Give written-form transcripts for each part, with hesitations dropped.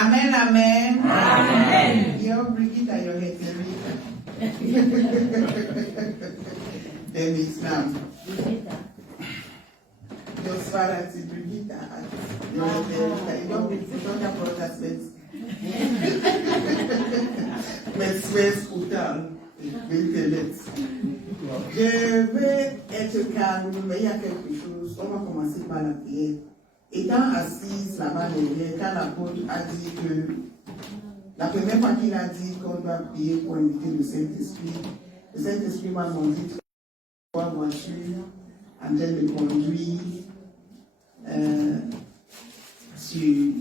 Amen, amen. Amen. Yo, Brigitte, are you ready? Then it's now. Your father is Brigitte. You don't have brothers, mais Suez Coutal. Je vais être calme, mais il y a quelque chose. On va commencer par la prière. Étant assise là-bas derrière, quand l'apôtre a dit que la première fois qu'il a dit qu'on doit prier pour inviter le Saint-Esprit m'a montré trois voitures en train de conduire sur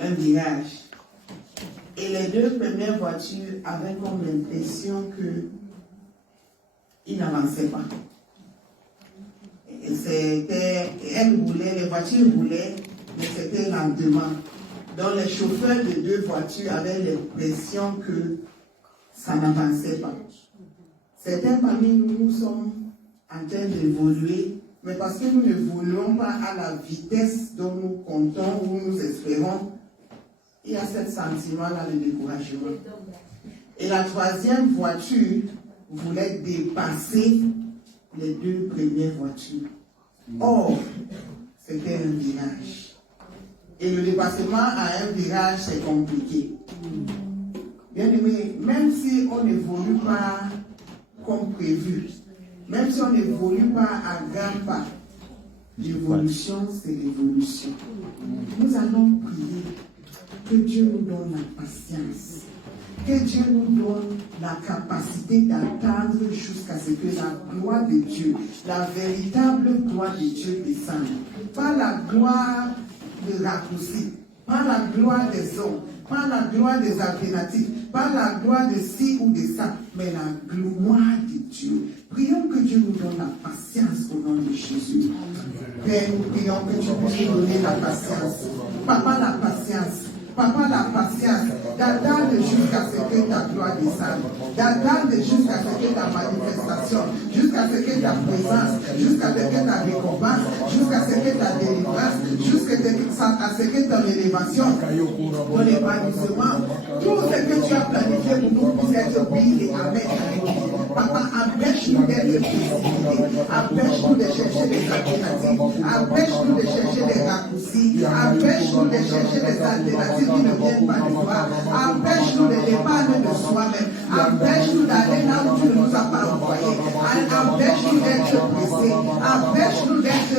un virage. Et les deux premières voitures avaient comme l'impression qu'ils n'avançaient pas. Les voitures roulaient, mais c'était lentement. Donc les chauffeurs de deux voitures avaient l'impression que ça n'avançait pas. Certains parmi nous, nous sommes en train d'évoluer, mais parce que nous ne n'évoluons pas à la vitesse dont nous comptons ou nous espérons, il y a ce sentiment-là de découragement. Et la troisième voiture voulait dépasser les deux premières voitures. Or, c'était un virage. Et le dépassement à un virage, c'est compliqué. Bien aimé, même si on n'évolue pas comme prévu, même si on n'évolue pas à grands pas, l'évolution, c'est l'évolution. Nous allons prier que Dieu nous donne la patience, que Dieu nous donne la capacité d'attendre jusqu'à ce que la gloire de Dieu, la véritable gloire de Dieu descende. Pas la gloire de raccourci, pas la gloire des hommes, pas la gloire des alternatives, pas la gloire de ci ou de ça, mais la gloire de Dieu. Prions que Dieu nous donne la patience au nom de Jésus. Père, nous prions que tu puisses nous donner la patience. Papa, la patience. Papa, la patience d'attendre jusqu'à ce que ta gloire descende, d'attendre jusqu'à ce que ta manifestation, jusqu'à ce que ta présence, jusqu'à ce que ta récompense, jusqu'à ce que ta délivrance, jusqu'à ce que ton élévation, ton épanouissement, tout ce que tu as planifié pour nous puisse être pris et amen. Papa, empêche-nous d'être précipités, empêche-nous de chercher des alternatives, empêche-nous de chercher des raccourcis, empêche-nous de chercher des alternatives qui ne viennent pas de toi, empêche-nous de dépendre de soi-même, empêche-nous d'aller là où tu ne nous as pas envoyés, empêche-nous d'être pressés, empêche-nous d'être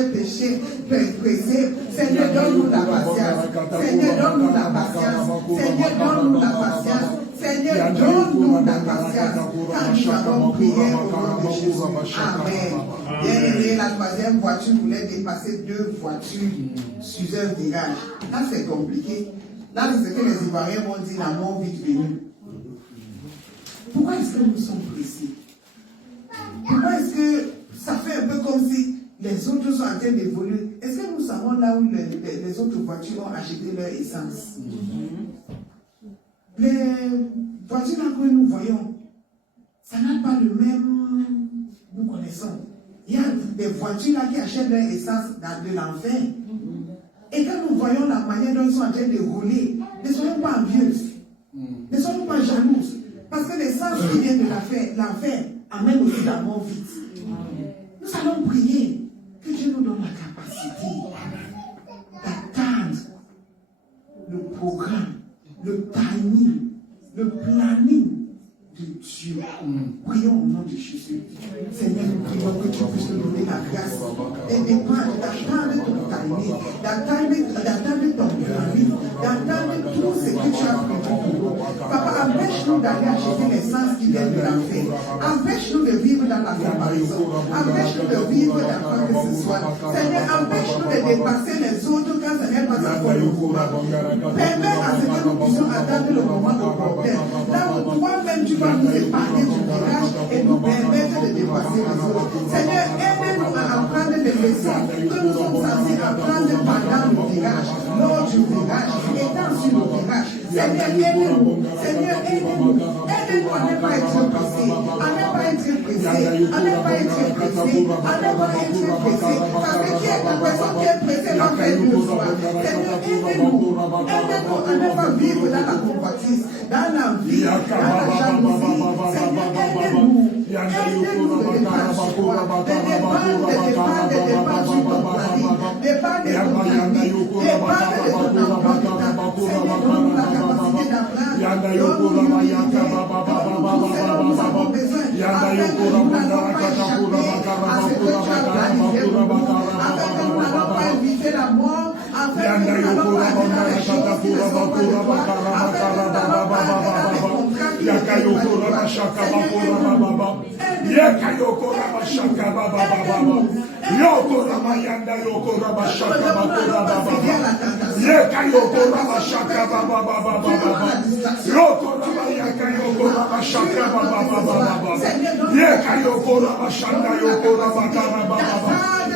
pressés. Seigneur, donne-nous la patience, Seigneur, donne-nous la patience, Seigneur, donne-nous la patience. Seigneur, donne-nous la patience quand nous allons prier au nom de Jésus. Amen. Bien aimé, la troisième voiture voulait dépasser deux voitures sur un virage. Là, c'est compliqué. Là, c'est ce que les Ivoiriens m'ont dit, la mort vite venue. Pourquoi est-ce que nous sommes pressés? Pourquoi est-ce que ça fait un peu comme si les autres sont en train d'évoluer? Est-ce que nous savons là où les autres voitures ont acheté leur essence? Les voitures là que nous voyons, ça n'a pas le même, nous connaissons. Il y a des voitures là qui achètent leur essence de l'enfer. Et quand nous voyons la manière dont ils sont en train de rouler, ne soyons pas envieuses, ne soyons pas jalouses, parce que l'essence qui vient de l'enfer amène aussi la mort vite. Nous allons prier que Dieu nous donne la capacité d'atteindre le programme, le timing, le planning de Dieu. Prions au nom de Jésus. Seigneur, nous prions que tu puisses nous donner la grâce et d'attendre ton timing, d'attendre ton planning, d'attendre tout ce que tu as prévu pour nous. Papa, empêche-nous d'aller acheter l'essence qui vient de l'enfer. Empêche-nous de vivre dans la comparaison. Empêche-nous de vivre dans quoi que ce soit. Seigneur, empêche-nous de dépasser les autres quand ce n'est pas encore le moment. Permets à ce que nous puissions attendre le moment opportun. Là où toi-même tu vas nous épargner du virage et nous permettre de dépasser les autres. Seigneur, aide-nous à apprendre les leçons que nous sommes censés apprendre pendant le virage. virage, lors du virage, étant sur le virage. Seigneur, aidez-nous. Seigneur, aidez-nous. Aidez-nous à ne pas être pressés, à ne pas être pressés, à ne pas être pressés, à ne pas être pressés. Parce que qui est la personne qui est pressée va faire le soir. Seigneur, aidez-nous. Aidez-nous à ne pas vivre dans la convoitise, dans l'envie, dans la jalousie. Seigneur, aidez-nous. Aidez-nous de dépendre sur toi, de dépendre sur ton planning, dépendre de ton planning, dépendre de ton emploi du temps. Seigneur, donne-nous la capacité d'apprendre, donne-nous l'unité, donne-nous tout ce dont nous avons besoin, afin que nous n'allons pas échapper à ce que tu as planifié pour nous, afin que nous n'allons pas éviter la mort, afin que nous n'allons pas aller dans les choses qui ne sont pas de toi, afin que nous n'allons pas aller dans les contrats qui ne sont pas de toi.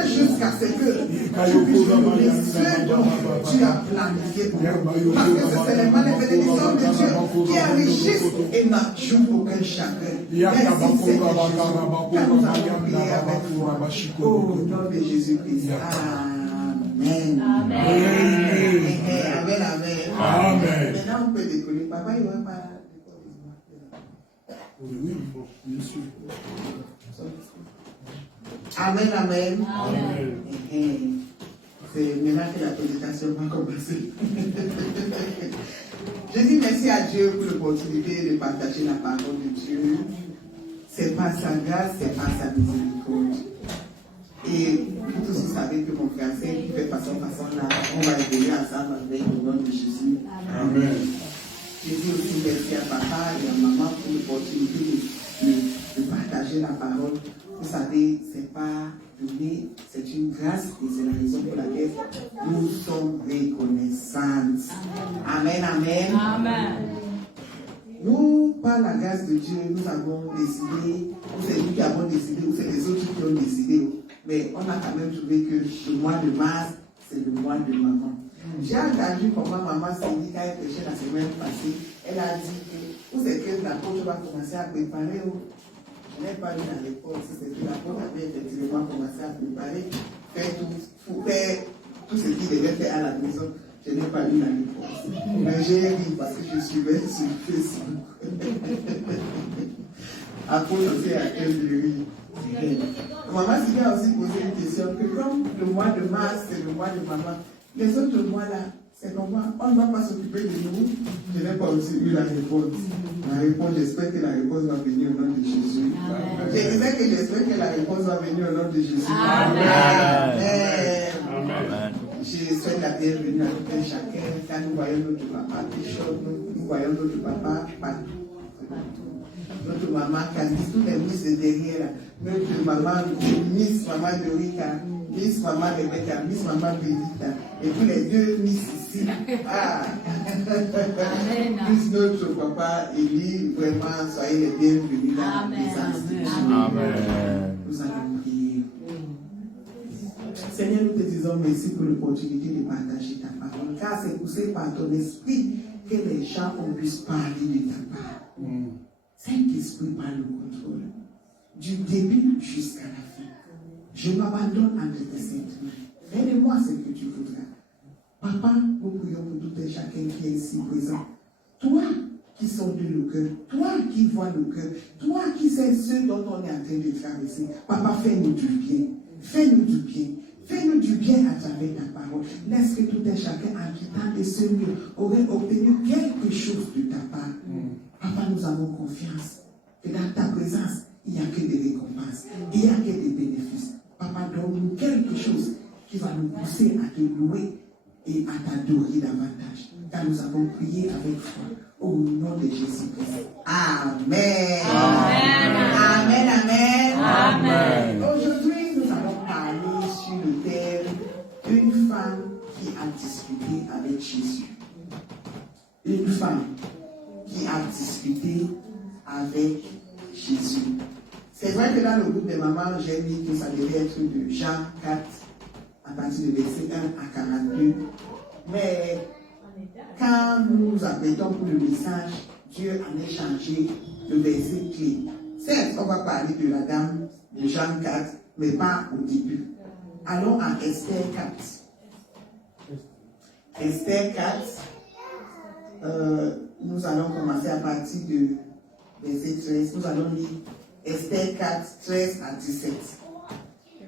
Jusqu'à ce que tu puisses nous donner ce dont tu as planifié pour nous. Parce que c'est seulement les bénédictions de Dieu qui enrichissent et n'ajoutent aucun chagrin. Merci Seigneur Jésus, car nous allons prier avec foi. Au nom de Jésus-Christ. Amen. Amen. Amen. Amen. Maintenant, on peut décoller. Papa, il ne va pas décoller. Bien sûr. Amen, amen. Amen. C'est maintenant que la prédication va commencer. Je dis merci à Dieu pour l'opportunité de partager la parole de Dieu. C'est par sa grâce, c'est par sa miséricorde. Et vous tous, vous savez que mon frère qui fait façon là, on va évoluer ensemble avec le nom de Jésus. Amen. Je dis aussi merci à papa et à maman pour l'opportunité de partager la parole. Vous savez, ce n'est pas donné, c'est une grâce et c'est la raison pour laquelle nous sommes reconnaissants. Amen, amen. Amen. Nous, par la grâce de Dieu, nous avons décidé, ou c'est nous qui avons décidé, ou c'est les autres qui ont décidé, mais on a quand même trouvé que le mois de mars, c'est le mois de maman. J'ai entendu comment maman s'est dit quand elle prêchait la semaine passée, elle a dit que, ou c'est que l'apôtre va commencer à préparer, je n'ai pas lu la réponse, c'est que l'apôtre avait effectivement commencé à préparer, faire tout ce qu'il devait faire à la maison. Je n'ai pas lu la réponse. Mais j'ai ri parce que je suivais sur Facebook. Apôtre aussi à elle de rire. Maman Sylvia a aussi posé une question que comme le mois de mars, c'est le mois de maman, les autres mois là, c'est comment on ne va pas s'occuper de nous. Je n'ai pas aussi eu la réponse. La réponse, j'espère que la réponse va venir au nom de Jésus. Amen. Je disais que j'espère que la réponse va venir au nom de Jésus. Amen. Amen. Amen. Je souhaite la bienvenue à tout un chacun. Quand nous voyons notre papa, nous voyons notre papa partout. Notre maman Candice, toutes les miss de derrière, notre maman Miss Maman Dorica, Miss Maman Rebecca, Miss Maman Bévita, et tous les deux Miss ici. Ah! Plus notre papa Élie, vraiment, soyez les bienvenus dans les institutions. Amen. Nous allons prier. Seigneur, nous te disons merci pour l'opportunité de partager ta parole, car c'est poussé par ton esprit que les gens puissent parler de ta part. Saint-Esprit prend le contrôle, du début jusqu'à la fin. Je m'abandonne entre tes saintes mains. Fais-le-moi ce que tu voudras. Papa, nous prions pour tout et chacun qui est ici présent. Toi qui sondes le cœur, toi qui vois le cœur, toi qui sais ce dont on est en train de traverser. Papa, fais-nous du bien. Fais-nous du bien. Fais-nous du bien à travers ta parole. Laisse que tout et chacun, en quittant de ce lieu, aurait obtenu quelque chose de ta part. Papa, nous avons confiance que dans ta présence, il n'y a que des récompenses, il n'y a que des bénéfices. Papa, donne-nous quelque chose qui va nous pousser à te louer et à t'adorer davantage. Car nous avons prié avec foi au nom de Jésus-Christ. Amen. Amen. Amen. Amen. Amen. Aujourd'hui, nous allons parler sur le thème d'une femme qui a discuté avec Jésus. Une femme qui a discuté avec Jésus. C'est vrai que dans le groupe des mamans, j'ai mis que ça devait être de Jean 4, à partir du verset 1 à 42. Mais quand nous appelons pour le message, Dieu en a changé le verset clé. Certes, on va parler de la dame de Jean 4, mais pas au début. Allons à Esther 4. Esther 4, nous allons commencer à partir de verset 13. Nous allons lire Esther 4, 13 à 17.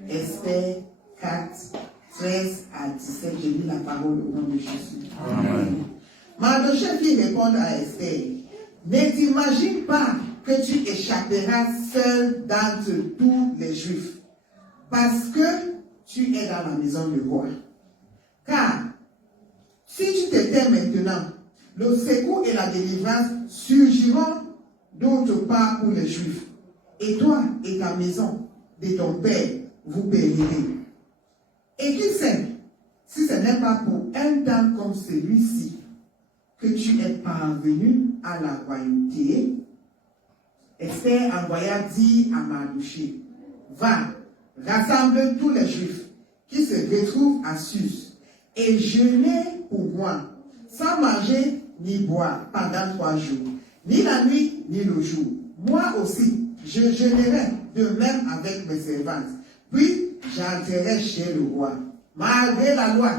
Esther 4, 13 à 17. Je lis la parole au nom de Jésus. Amen. Mardochée fit répondre à Esther: ne t'imagine pas que tu échapperas seul d'entre tous les Juifs, parce que tu es dans la maison du roi. Car si tu t'étais maintenant, le secours et la délivrance surgiront d'autre part pour les Juifs. Et toi et ta maison de ton père, vous périrez. Et qui sait, si ce n'est pas pour un temps comme celui-ci que tu es parvenu à la royauté. Esther envoya dire à Mardochée: va, rassemble tous les Juifs qui se retrouvent à Sus et jeûnez pour moi, sans manger ni boire pendant 3 jours, ni la nuit ni le jour. Moi aussi, je jeûnerai de même avec mes servantes. Puis j'entrerai chez le roi, malgré la loi.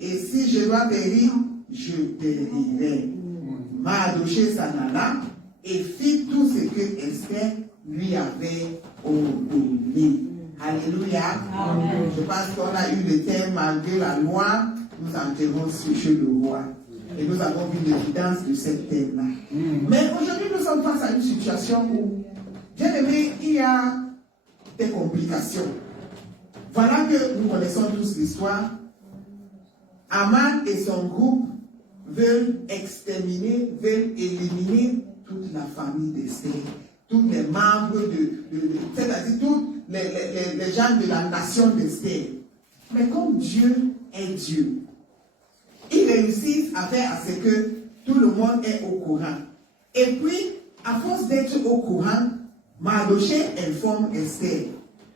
Et si je dois périr, je périrai. Mardochée s'en alla et fit tout ce que Esther lui avait ordonné. Alléluia. Amen. Je pense qu'on a eu le thème malgré la loi, nous enterrons chez le roi. Et nous avons vu l'évidence de cette thème-là. Mais aujourd'hui, nous sommes face à une situation où, bien aimé, il y a des complications. Voilà que nous connaissons tous l'histoire. Aman et son groupe veulent exterminer, veulent éliminer toute la famille d'Esther, tous les membres c'est-à-dire tous les gens de la nation d'Esther. Mais comme Dieu est Dieu, ils réussissent à faire à ce que tout le monde est au courant. Et puis, à force d'être au courant, Mardochée informe Esther.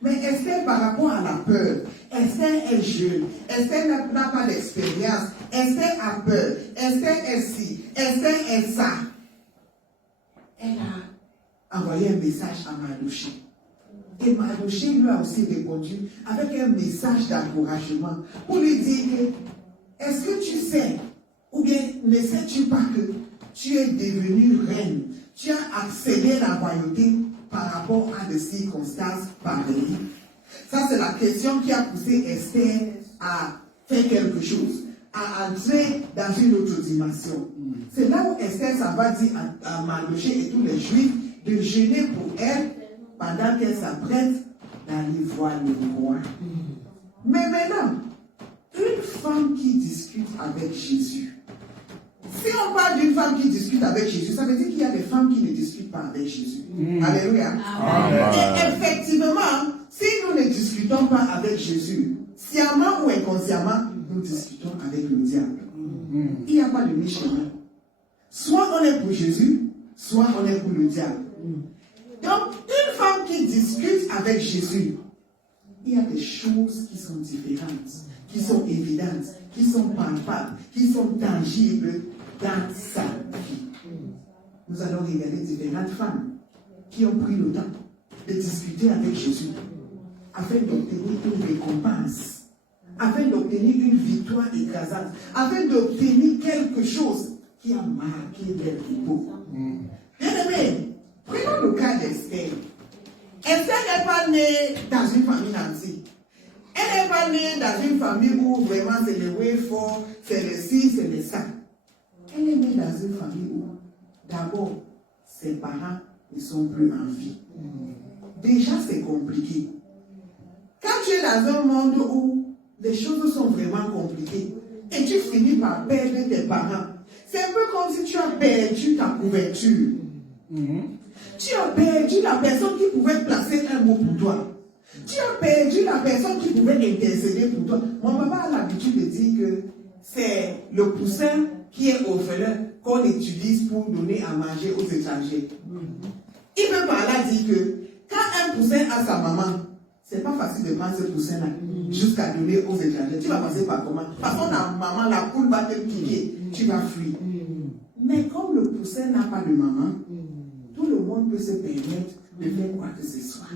Mais Esther, par rapport à la peur, Esther est jeune, Esther n'a pas d'expérience, Esther a peur, Esther est ci, Esther est ça. Elle a envoyé un message à Mardochée. Et Mardochée lui a aussi répondu avec un message d'encouragement pour lui dire que, est-ce que tu sais, ou bien ne sais-tu pas que tu es devenue reine, tu as accédé à la royauté par rapport à des circonstances pareilles? Ça, c'est la question qui a poussé Esther à faire quelque chose, à entrer dans une autre dimension. C'est là où Esther, ça va dire à Mardochée et tous les Juifs de jeûner pour elle pendant qu'elle s'apprête d'aller voir le roi. Mais maintenant, une femme qui discute avec Jésus. Si on parle d'une femme qui discute avec Jésus, ça veut dire qu'il y a des femmes qui ne discutent pas avec Jésus. Alléluia. Et effectivement, si nous ne discutons pas avec Jésus, sciemment ou inconsciemment, nous discutons avec le diable. Il n'y a pas de mi-chemin. Soit on est pour Jésus, soit on est pour le diable. Donc, une femme qui discute avec Jésus, il y a des choses qui sont différentes, qui sont évidentes, qui sont palpables, qui sont tangibles dans sa vie. Nous allons regarder différentes femmes qui ont pris le temps de discuter avec Jésus afin d'obtenir une récompense, afin d'obtenir une victoire écrasante, afin d'obtenir quelque chose qui a marqué leur repos. Bien aimé, prenons le cas d'Esther. Esther n'est pas née dans une famille nantie. Elle n'est pas née dans une famille où vraiment c'est le way fort, c'est le ci, c'est le ça. Elle est née dans une famille où, d'abord, ses parents ne sont plus en vie. Déjà, c'est compliqué. Quand tu es dans un monde où les choses sont vraiment compliquées et tu finis par perdre tes parents, c'est un peu comme si tu as perdu ta couverture. Tu as perdu la personne qui pouvait placer un mot pour toi. Tu as perdu la personne qui pouvait intercéder pour toi. Mon papa a l'habitude de dire que c'est le poussin qui est orphelin qu'on utilise pour donner à manger aux étrangers. Il peut par là dire que quand un poussin a sa maman, c'est pas facile de prendre ce poussin-là jusqu'à donner aux étrangers. Tu vas passer par comment? Parce que la maman, la poule va te piquer, tu vas fuir. Mais comme le poussin n'a pas de maman, tout le monde peut se permettre de faire quoi que ce soit.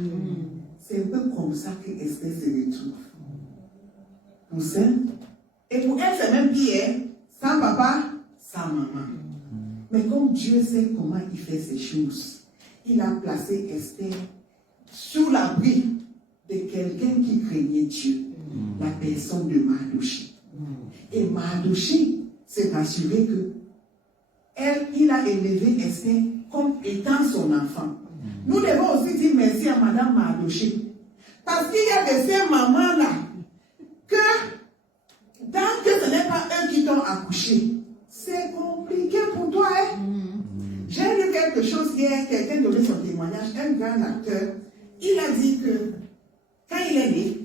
C'est un peu comme ça que Esther se retrouve. Poussin. Et pour elle, c'est même pire. Sans papa, sans maman. Mais comme Dieu sait comment il fait ces choses, il a placé Esther sous l'abri de quelqu'un qui craignait Dieu, la personne de Mardoché. Et Mardoché s'est assuré que il a élevé Esther comme étant son enfant. Nous devons aussi dire merci à Madame Mardoché. Parce qu'il y a de ces mamans-là que, tant que ce n'est pas eux qui t'ont accouché, c'est compliqué pour toi. Hein? J'ai lu quelque chose hier, quelqu'un donnait son témoignage, un grand acteur. Il a dit que quand il est né,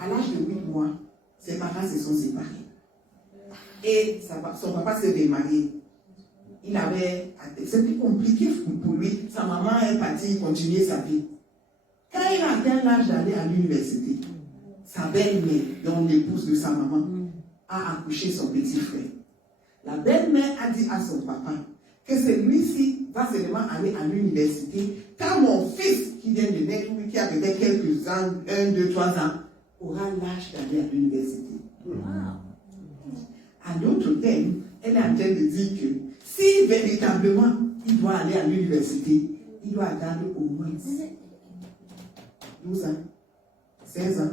à l'âge de 8 mois, ses parents se sont séparés. Et son papa s'est démarié. C'est plus compliqué pour lui. Sa maman est partie continuer sa vie. Quand il a atteint l'âge d'aller à l'université, sa belle-mère, dont l'épouse de sa maman, a accouché son petit frère. La belle-mère a dit à son papa que celui-ci va seulement aller à l'université quand mon fils qui vient de naître, qui a peut-être quelques ans, 1, 2, 3 ans, aura l'âge d'aller à l'université. À d'autres termes, elle est en train de dire que si véritablement il doit aller à l'université, il doit attendre au moins 12 ans, 16 ans,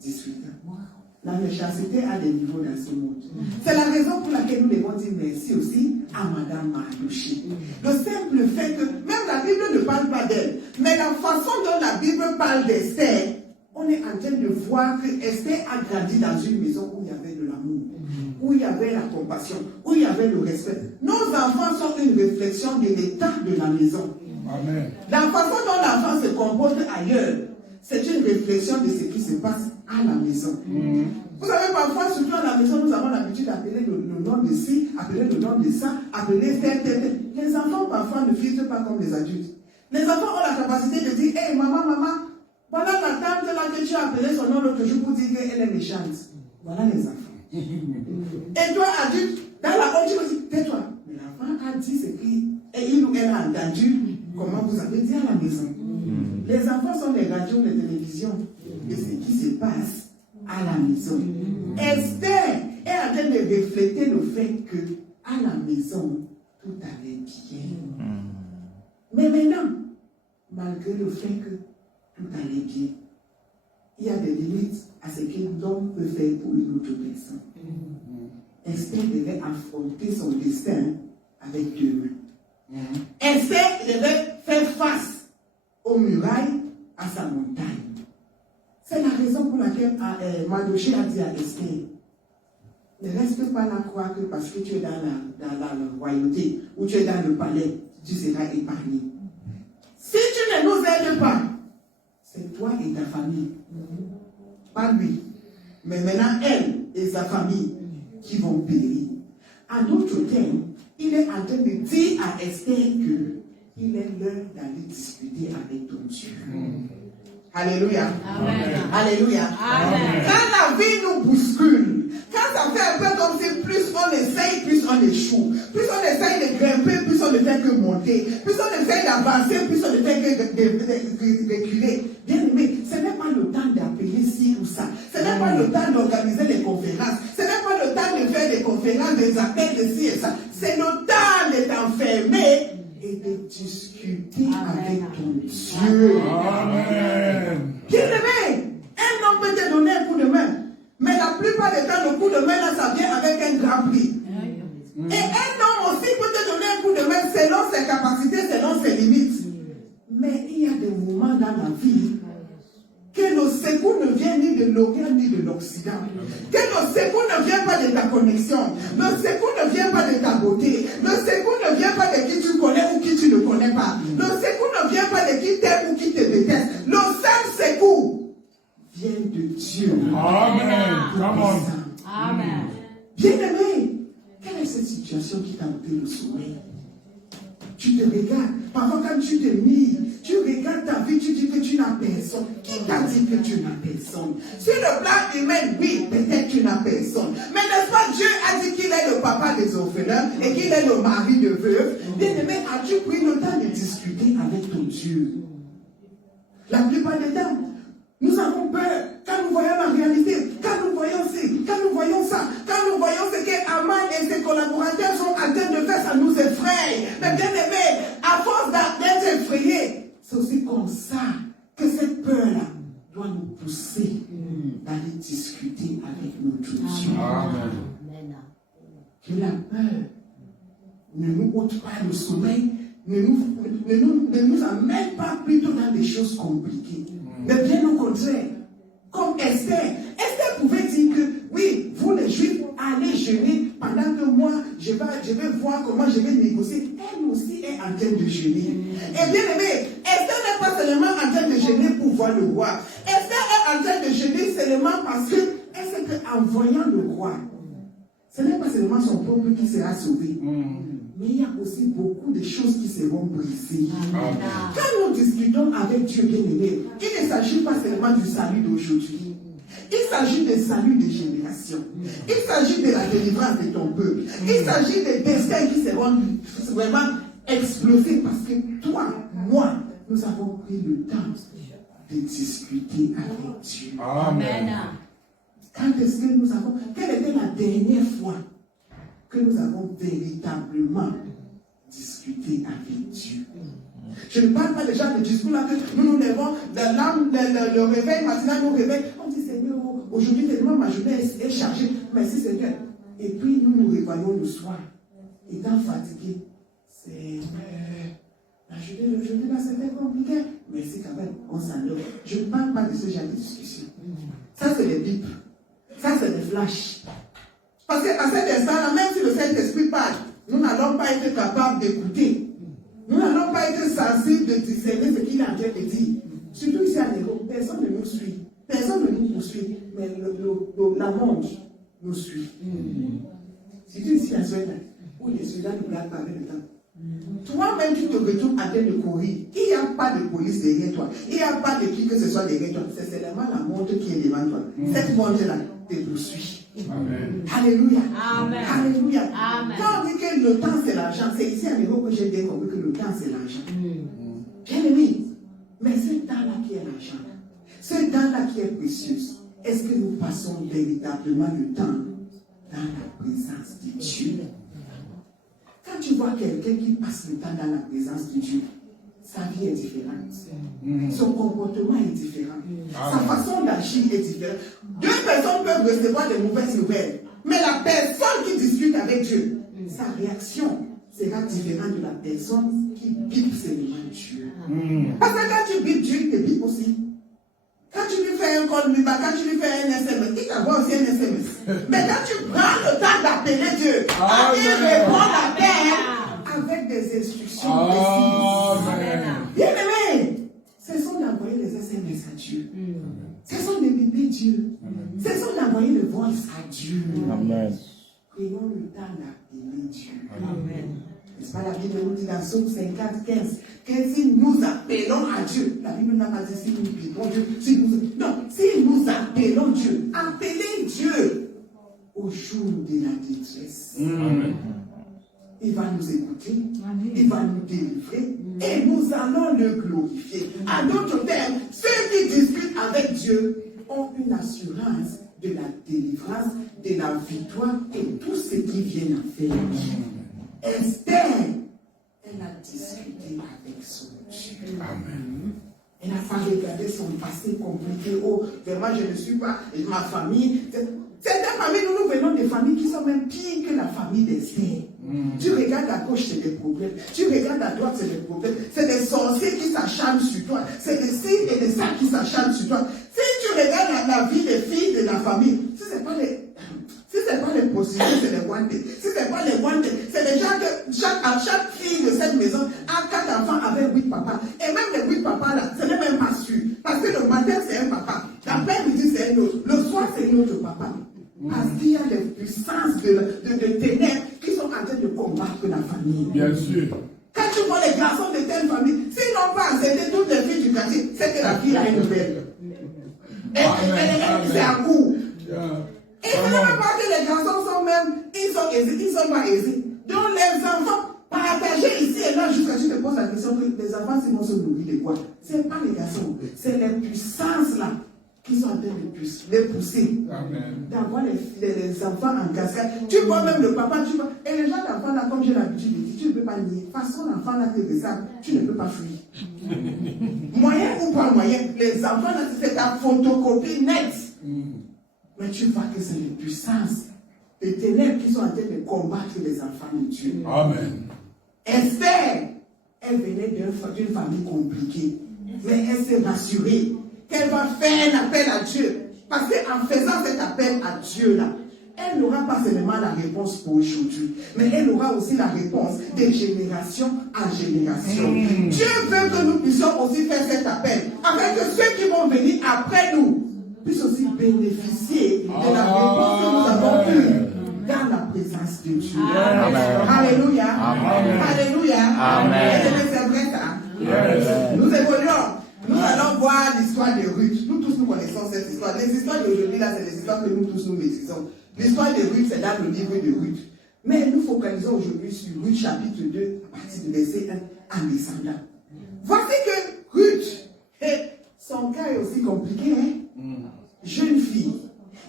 18 ans. La méchanceté a des niveaux dans ce monde. C'est la raison pour laquelle nous devons dire merci aussi à Madame Mardoché. Le simple fait que, même la Bible ne parle pas d'elle, mais la façon dont la Bible parle d'Esther, on est en train de voir que Esther a grandi dans une maison où il y avait de l'amour, où il y avait la compassion, où il y avait le respect. Nos enfants sont une réflexion de l'état de la maison. Amen. La façon dont l'enfant se comporte ailleurs, c'est une réflexion de ce qui se passe à la maison. Vous savez, parfois, surtout à la maison, nous avons l'habitude d'appeler le nom de ci, appeler le nom de ça, appeler tel. Les enfants, parfois, ne filtrent pas comme les adultes. Les enfants ont la capacité de dire, hey, maman, voilà la tante là que tu as appelé son nom l'autre jour pour dire qu'elle est méchante. Voilà les enfants. Et toi, adulte, dans la honte, tu me dis, tais-toi. Mais l'enfant a dit ce qu'il ou elle a entendu, comment vous avez dit à la maison. Les enfants sont les radios, les télévisions de ce qui se passe à la maison. Esther est en train de refléter le fait que à la maison, tout allait bien. Mais maintenant, malgré le fait que tout allait bien, il y a des limites à ce que l'homme peut faire pour une autre personne. Esther devait affronter son destin avec Dieu. Esther devait faire face aux murailles, à sa montagne. C'est la raison pour laquelle Mardoché a dit à Esther, ne reste pas là croire que parce que tu es dans la royauté ou tu es dans le palais, tu seras épargné. Si tu ne nous aides pas, c'est toi et ta famille, pas lui. Mais maintenant, elle et sa famille qui vont périr. En d'autres termes, il est en train de dire à Esther que il est l'heure d'aller discuter avec ton Dieu. Alléluia. Amen. Alléluia. Amen. Quand la vie nous bouscule, quand ça fait un peu comme si plus on essaye, plus on échoue. Plus on essaye de grimper, plus on ne fait que monter. Plus on essaye d'avancer, plus on ne fait que reculer. Bien aimé, ce n'est pas le temps d'appeler ci ou ça. Ce n'est pas le temps d'organiser des conférences. Ce n'est pas le temps de faire des conférences, des appels de ci et ça. C'est le temps de t'enfermer et de discuter avec ton Dieu. Amen. Bien-aimé, un homme peut te donner un coup de main, mais la plupart des temps, le coup de main, là, ça vient avec un grand prix. Et un homme aussi peut te donner un coup de main selon ses capacités, selon ses limites. Mais il y a des moments dans la vie que le secours ne vient ni de l'Orient ni de l'Occident. Que le secours ne vient pas de ta connexion. Le secours ne vient pas de ta beauté. Le secours ne vient pas de qui tu connais ou qui tu ne connais pas. Le secours ne vient pas de qui t'aime ou qui te déteste. Le seul secours vient de Dieu. Amen. Amen. Bien-aimé, quelle est cette situation qui t'a ôté le sommeil? Tu te regardes. Parfois, quand tu te mires, Tu regardes ta vie, tu dis que tu n'as personne. Qui t'a dit que tu n'as personne? Sur le plan humain, oui, peut-être tu n'as personne. Mais n'est-ce pas, Dieu a dit qu'il est le papa des orphelins et qu'il est le mari de veuves. Bien-aimé, as-tu pris le temps de discuter avec ton Dieu? La plupart des temps, nous avons peur quand nous voyons la réalité, quand nous voyons ci, quand nous voyons ça, quand nous voyons ce qu'Aman et ses collaborateurs sont en train de faire, ça nous effraie. Mais bien aimé, à force d'être effrayés, c'est aussi comme ça que cette peur-là doit nous pousser d'aller discuter avec notre Dieu. Amen. Que la peur ne nous ôte pas le sommeil, ne nous amène pas plutôt dans des choses compliquées. Mais bien au contraire, comme Esther pouvait dire que oui, vous les Juifs, allez jeûner pendant que moi, je vais voir comment je vais négocier. Elle aussi est en train de jeûner. Et bien aimé, Esther n'est pas seulement en train de jeûner pour voir le roi. Esther est en train de jeûner seulement parce qu'elle sait qu'en voyant le roi, ce n'est pas seulement son peuple qui sera sauvé. Mais il y a aussi beaucoup de choses qui seront brisées. Quand nous discutons avec Dieu bien-aimé, il ne s'agit pas seulement du salut d'aujourd'hui. Il s'agit du salut des générations. Il s'agit de la délivrance de ton peuple. Il s'agit des destins qui seront vraiment explosés parce que toi, moi, nous avons pris le temps de discuter avec Dieu. Amen. Quand est-ce que nous avons... Quelle était la dernière fois que nous avons véritablement discuté avec Dieu? Je ne parle pas déjà de discours là que nous nous levons, le réveil matinal nous réveille. On dit Seigneur, aujourd'hui tellement ma journée est chargée. Merci Seigneur. Et puis nous nous réveillons le soir, étant fatigués. Seigneur, la journée d'aujourd'hui là c'était compliqué. Merci quand même, on s'endort. Je ne parle pas de ce genre de discussion. Ça c'est les bibles. Ça c'est les flashs. Parce qu'à cet instant-là, même si le Saint-Esprit parle, nous n'allons pas être capables d'écouter. Nous n'allons pas être sensibles de discerner ce qu'il est en train de dire. Surtout ici à Négo, personne ne nous suit. Personne ne nous poursuit. Mais la monde nous suit. Surtout ici à Suède, où les soldats nous regardent parler le temps. Toi-même, tu te retrouves en train de courir. Il n'y a pas de police derrière toi. Il n'y a pas de qui que ce soit derrière toi. C'est seulement la montre qui est devant toi. Cette montre-là te poursuit. Amen. Alléluia. Amen. Alléluia. Amen. Quand on dit que le temps c'est l'argent, c'est ici à niveau que j'ai bien compris que le temps c'est l'argent. Bien aimé, mais ce temps-là qui est l'argent, ce temps-là qui est précieux, est-ce que nous passons véritablement le temps dans la présence de Dieu? Quand tu vois quelqu'un qui passe le temps dans la présence de Dieu, sa vie est différente. Son comportement est différent. Sa façon d'agir est différente. Deux personnes peuvent recevoir de mauvaises nouvelles, mais la personne qui discute avec Dieu, sa réaction sera différente de la personne qui bipe seulement Dieu. Parce que quand tu bipes Dieu, il te bipe aussi. Quand tu lui fais un call, quand tu lui fais un SMS, il t'envoie aussi un SMS. Mais quand tu prends le temps d'appeler Dieu, il répond à l'appel avec des instructions précises. Bien aimé, cessons d'envoyer les SMS à Dieu. Cessons de biper Dieu. Cessons d'envoyer le voice à Dieu. Amen. Prenons le temps d'appeler Dieu. Amen. N'est-ce pas, la Bible nous dit dans Psaume 50, 15, que si nous appelons à Dieu, la Bible n'a pas dit si nous bipons Dieu, non, si nous appelons Dieu, appelez Dieu au jour de la détresse. Amen. Il va nous écouter, il va nous délivrer et nous allons le glorifier. À d'autres termes, ceux qui discutent avec Dieu ont une assurance de la délivrance, de la victoire et tout ce qui vient à faire. Esther, elle a discuté avec son Dieu. Amen. Elle n'a pas regardé son passé compliqué. Oh, vraiment, je ne suis pas ma famille. Certaines familles, nous venons des familles qui sont même pires que la famille d'Esther. Tu regardes à gauche, c'est des problèmes. Tu regardes à droite, c'est des problèmes. C'est des sorciers qui s'acharnent sur toi. C'est des ci et des ça qui s'acharnent sur toi. Si tu regardes la vie des filles de la famille, si ce n'est pas les prostituées, c'est les wantés. Si ce n'est pas les wantés, c'est les gens que chaque fille de cette maison a 4 enfants avec 8 papas. Et même les 8 papas là, ce n'est même pas sûr. Parce que le matin, c'est un papa. L'après-midi, c'est un autre. Le soir, c'est un autre papa. Parce qu'il y a des puissances de ténèbres qui sont en train de combattre la famille. Bien sûr. Quand tu vois les garçons de telle famille, s'ils n'ont pas c'était toutes les filles du quartier. C'est que la fille a une nouvelle. C'est un coup. Et ce n'est pas que les garçons sont même, ils sont aisés, ils ne sont pas aisés. Donc les enfants, partagez ici et là jusqu'à ce que tu te poses la question que les enfants, s'ils vont se nourrir de quoi? Ce n'est pas les garçons, c'est les puissances là qui sont en train de les pousser. D'avoir les enfants en cascade. Tu vois même le papa, tu vois. Et les gens d'enfants là, comme j'ai l'habitude de dire, tu ne peux pas nier. Façon d'enfant là, que ça, tu ne peux pas fuir. Moyen ou pas moyen, les enfants là, c'est ta photocopie nette. Mais tu vois que c'est les puissances, les ténèbres qui sont en train de combattre les enfants de Dieu. Amen. Esther, elle venait d'une famille compliquée, mais elle s'est rassurée qu'elle va faire un appel à Dieu. Parce qu'en faisant cet appel à Dieu là, elle n'aura pas seulement la réponse pour aujourd'hui, mais elle aura aussi la réponse de génération en génération. Dieu veut que nous puissions aussi faire cet appel, afin que ceux qui vont venir après nous puissent aussi bénéficier de la réponse que nous avons eue dans la présence de Dieu. Alléluia. Alléluia. C'est vrai ça. Nous évoluons. Nous allons voir l'histoire de Ruth. Nous tous nous connaissons cette histoire. Les histoires d'aujourd'hui là, c'est les histoires que nous tous nous maîtrisons. L'histoire de Ruth, c'est dans le livre de Ruth. Mais nous focalisons aujourd'hui sur Ruth chapitre 2, à partir du verset 1 en descendant. Voici que Ruth, son cas est aussi compliqué, hein? Jeune fille,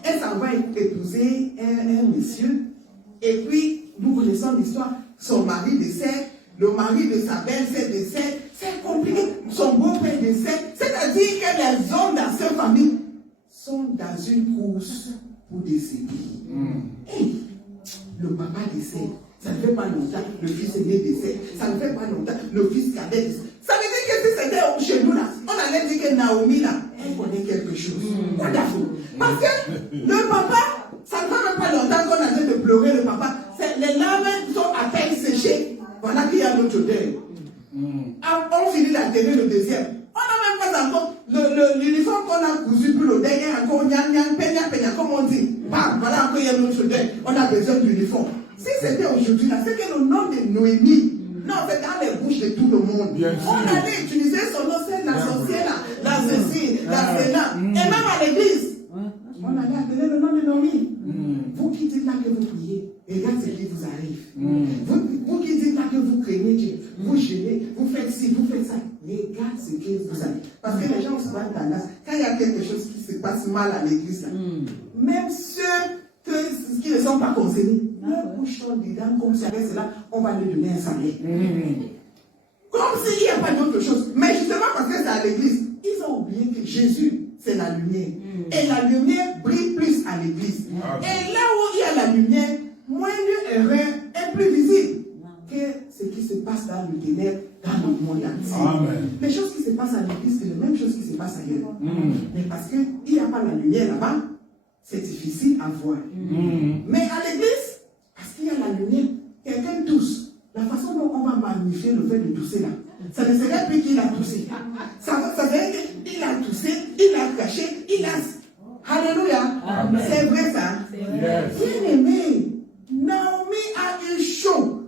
elle s'en va épouser un monsieur, et puis nous connaissons l'histoire, son mari décède, le mari de sa belle-sœur décède, c'est compliqué, son beau-père décède, c'est-à-dire que les hommes dans cette famille sont dans une course pour décéder. Et le papa décède, ça ne fait pas longtemps, le fils aîné décède, ça ne fait pas longtemps, le fils cadet décède. Ça veut dire que si c'était chez nous là, on allait dire que Naomi là, elle connaît quelque chose. Parce que le papa, ça ne fait même pas longtemps qu'on a dit de pleurer le papa. Les larmes sont à peine séchées. Voilà qu'il y a notre deuil. On finit la télé le deuxième. On n'a même pas encore l'uniforme qu'on a cousu pour le deuil. Encore peña, comme on dit. Voilà qu'il y a notre deuil. On a besoin d'uniforme. Si c'était aujourd'hui là, c'est que le nom de Noémie, non, c'est dans les bouches de tout le monde. On allait utiliser son nom, c'est la sorcière, la ceci, la cela. Et même à l'église, on allait appeler le nom de Noémie. Vous qui dites là que vous priez, regarde ce qui vous arrive. Vous qui dites là que vous craignez Dieu, vous gênez, vous faites ci, vous faites ça. Regarde ce qui vous arrive. Parce que les gens ont souvent tendance, quand il y a quelque chose qui se passe mal à l'église, là, même ceux qui ne sont pas concernés, leur bouche sont dedans, comme si avec cela, on va lui donner un salaire. Comme s'il n'y a pas d'autre chose. Mais justement parce que c'est à l'église, ils ont oublié que Jésus, c'est la lumière. Et la lumière brille plus à l'église. Et là où il y a la lumière, moins de erreur est plus visible que ce qui se passe dans le ténèbre, dans le monde entier. Les choses qui se passent à l'église, c'est la même chose qui se passe ailleurs. Mais parce qu'il n'y a pas la lumière là-bas, c'est difficile à voir. Mais à l'église, parce qu'il y a la lumière, quelqu'un tousse. La façon dont on va magnifier le fait de tousser là, ça ne serait plus qu'il a toussé. Ça serait qu'il a toussé, il a caché, il a... Alléluia. C'est vrai ça. Bien aimé, Naomi a eu chaud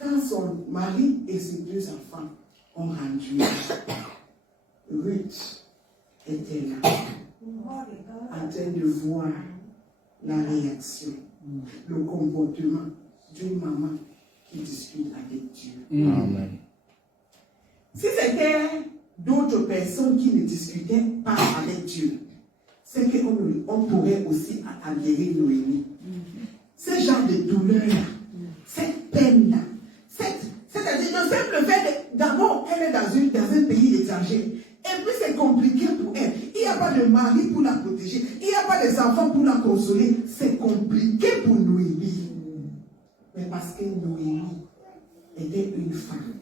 quand son mari et ses deux enfants ont rendu. Ruth était là, en train de voir la réaction, le comportement d'une maman qui discute avec Dieu. Amen. Si c'était d'autres personnes qui ne discutaient pas avec Dieu, c'est qu'on pourrait aussi adhérer Noémie. Ce genre de douleur-là, cette peine-là, c'est-à-dire le simple fait d'abord, elle est dans un pays étranger. Et puis c'est compliqué pour elle. Il n'y a pas de mari pour la protéger. Il n'y a pas des enfants pour la consoler. C'est compliqué pour Noémie. Mais parce que Noémie était une femme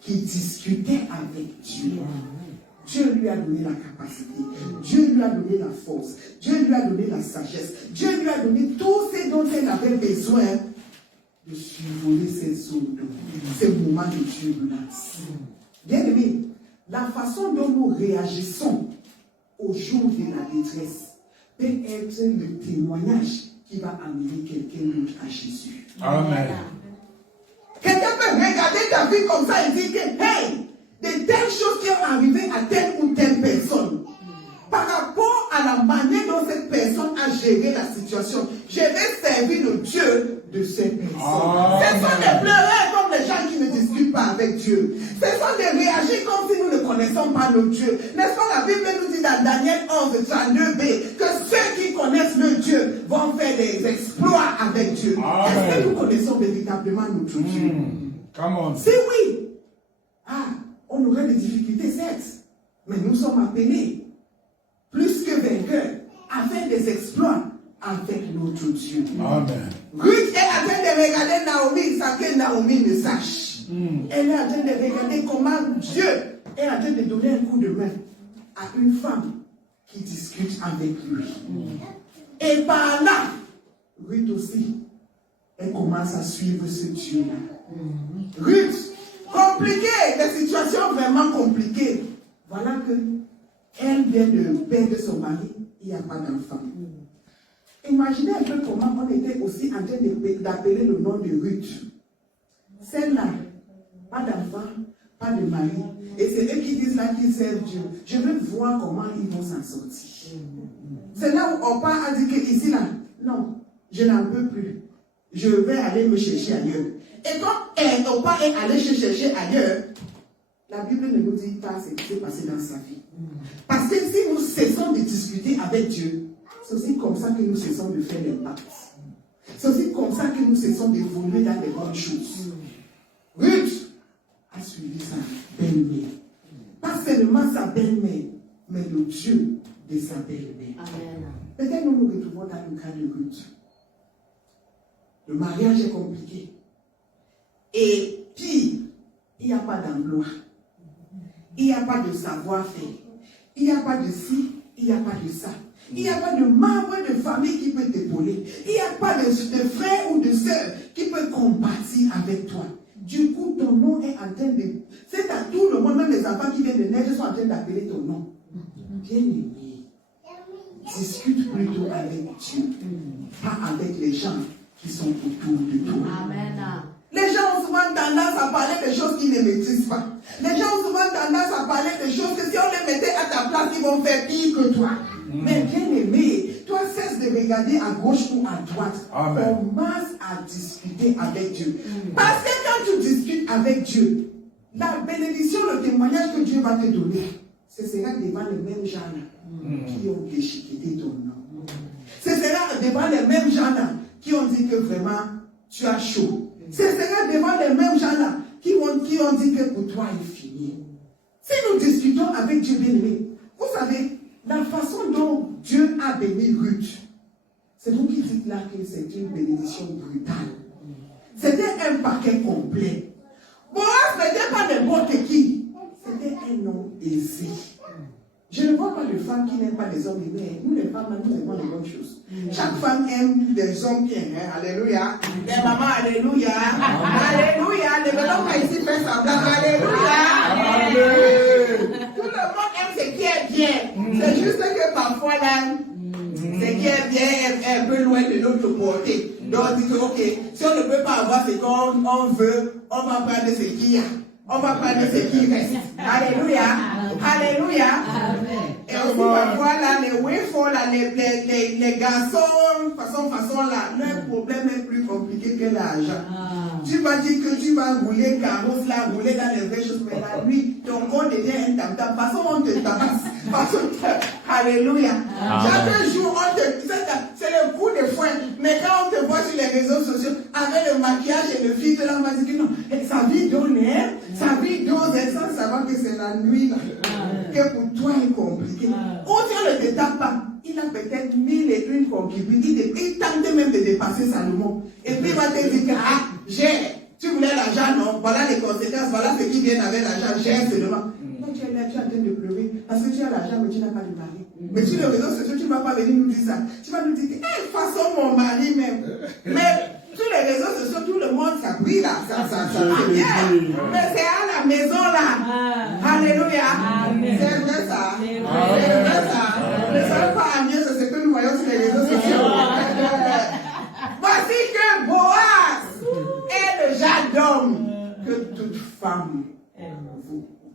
qui discutait avec Dieu. Dieu lui a donné la capacité. Dieu lui a donné la force. Dieu lui a donné la sagesse. Dieu lui a donné tout ce dont elle avait besoin de survoler ses eaux, ces moments de turbulence. Bien aimé, la façon dont nous réagissons au jour de la détresse peut être le témoignage qui va amener quelqu'un d'autre à Jésus. Amen. Quelqu'un peut regarder ta vie comme ça et dire que, hey, de telles choses qui sont arrivées à telle ou telle personne. Par rapport à la manière dont cette personne a géré la situation, je vais servir le Dieu de cette personne. Ce sont des pleurer comme les gens qui ne discutent pas avec Dieu. Ce sont des réagir comme si nous ne connaissons pas notre Dieu. N'est-ce pas, la Bible nous dit dans Daniel 11, 32b, que ceux qui connaissent le Dieu vont faire des exploits avec Dieu. Est-ce que nous connaissons véritablement notre Dieu? Si oui, on aurait des difficultés, certes, mais nous sommes appelés plus que vainqueurs à faire des exploits avec notre Dieu. Amen. Ruth est en train de regarder Naomi sans que Naomi ne sache. Elle est en train de regarder comment Dieu est en train de donner un coup de main à une femme qui discute avec lui. Et par là, Ruth aussi, elle commence à suivre ce Dieu-là. Ruth, compliqué, des situations vraiment compliquées. Voilà que elle vient de perdre son mari, il n'y a pas d'enfant. Imaginez un peu comment on était aussi en train d'appeler le nom de Ruth. Celle-là, pas d'enfant, pas de mari. Et c'est eux qui disent là qu'ils servent Dieu. Je veux voir comment ils vont s'en sortir. C'est là où Opa a dit que ici là, non, je n'en peux plus. Je vais aller me chercher ailleurs. Et quand Opa est allé se chercher ailleurs, la Bible ne nous dit pas ce qui s'est passé dans sa vie. Parce que si nous cessons de discuter avec Dieu, c'est aussi comme ça que nous cessons de faire l'impact. C'est aussi comme ça que nous cessons d'évoluer dans les bonnes choses. Ruth a suivi sa belle-mère. Pas seulement sa belle-mère, mais le Dieu de sa belle-mère. Peut-être nous nous retrouvons dans le cas de Ruth. Le mariage est compliqué. Et pire, il n'y a pas d'emploi. Il n'y a pas de savoir-faire. Il n'y a pas de ci, il n'y a pas de ça. Il n'y a pas de membre de famille qui peut t'épauler. Il n'y a pas de frère ou de sœur qui peut compatir avec toi. Du coup, ton nom est en train de... C'est à tout le monde, même les enfants qui viennent de naître sont en train d'appeler ton nom. Bien-aimé, discute plutôt avec Dieu, pas avec les gens qui sont autour de toi. Amen. Les gens ont souvent tendance à parler des choses qu'ils ne maîtrisent pas. Les gens ont souvent tendance à parler des choses que si on les mettait à ta place, ils vont faire pire que toi. Mais bien aimé, toi cesse de regarder à gauche ou à droite. Commence à discuter avec Dieu. Parce que quand tu discutes avec Dieu, la bénédiction, le témoignage que Dieu va te donner, ce sera devant les mêmes gens qui ont déchiqueté ton nom. Ce sera devant les mêmes gens qui ont dit que vraiment tu as chaud. Ce sera devant les mêmes gens-là qui ont dit que pour toi il est fini. Si nous discutons avec Dieu bien-aimé, vous savez, la façon dont Dieu a béni Ruth, c'est vous qui dites là que c'est une bénédiction brutale. C'était un paquet complet. Boaz n'était pas n'importe qui. C'était un homme aisé. Je ne vois pas de femmes qui n'aiment pas les hommes aimés. Nous, les femmes, nous aimons les bonnes choses. Chaque femme aime des hommes bien. Alléluia. Les mamans, alléluia. Alléluia. Ne venons pas ici faire semblant. Alléluia. Tout le monde aime ce qui est bien. C'est juste que parfois, là, ce qui est bien est un peu loin de notre portée. Donc, on dit que, ok, si on ne peut pas avoir ce qu'on veut, on va prendre ce qu'il y a. On va prendre ce qui reste. Alléluia. Alléluia. Et aussi parfois là, les wefos, là, les garçons, façon là, leur problème est plus compliqué que l'argent. Tu vas dire que tu vas rouler carrosse là, rouler dans les vraies choses, mais la nuit, ton corps devient un tam-tam. Façon on te tabasse. Alléluia. Chaque jour, c'est le coup de foin. Mais quand on te voit sur les réseaux sociaux, avec le maquillage et le filtre, là, on va dire que non, sa vie donne, sa vie dose, sans savoir que c'est la nuit là, que pour toi est compliqué. Ou si on ne te tape pas, il a peut-être 1001 concubines, il tente même de dépasser Salomon. Et puis il va te dire que, tu voulais l'argent, non, voilà les conséquences, voilà ce qui vient avec l'argent, j'ai seulement. Toi, tu es là, tu es en train de pleurer, parce que tu as l'argent, mais tu n'as pas de mari. Mais sur les réseaux sociaux, tu ne vas pas venir nous dire ça. Tu vas nous dire, façon mon mari même. Mais sur les réseaux sociaux, tout le monde s'appuie là, ça va bien. Mais c'est à la maison là. Alléluia. C'est vrai ça. C'est vrai ça. Ne soyez pas amis, c'est ce que nous voyons sur les réseaux sociaux. Voici que Boaz est le genre d'homme que toute femme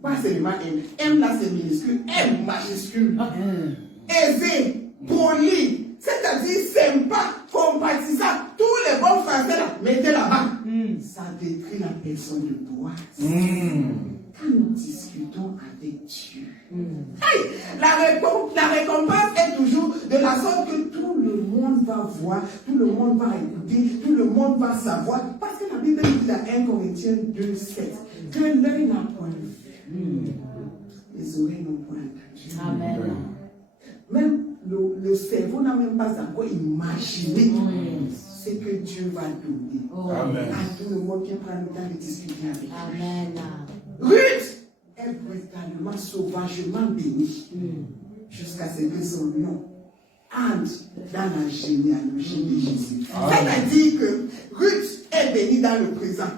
Pas seulement M. M là c'est minuscule, M majuscule. Aisé, poli, c'est-à-dire sympa, compatissant. Tous les bons français là, mettez là-bas. Ça décrit la personne de Boaz. Quand nous discutons avec Dieu, la récompense est toujours de la sorte que tout le monde va voir, tout le monde va écouter, tout le monde va savoir. Parce que la Bible dit dans 1 Corinthiens 2,7 que l'œil n'a point vu, les oreilles n'ont point entendu. Amen. Même le cerveau n'a même pas encore imaginé ce que Dieu va donner à tout le monde qui prend le temps de discuter avec lui. Amen. Ruth est brutalement, sauvagement bénie jusqu'à ce que son nom entre dans la généalogie de Jésus. C'est-à-dire que Ruth est bénie dans le présent.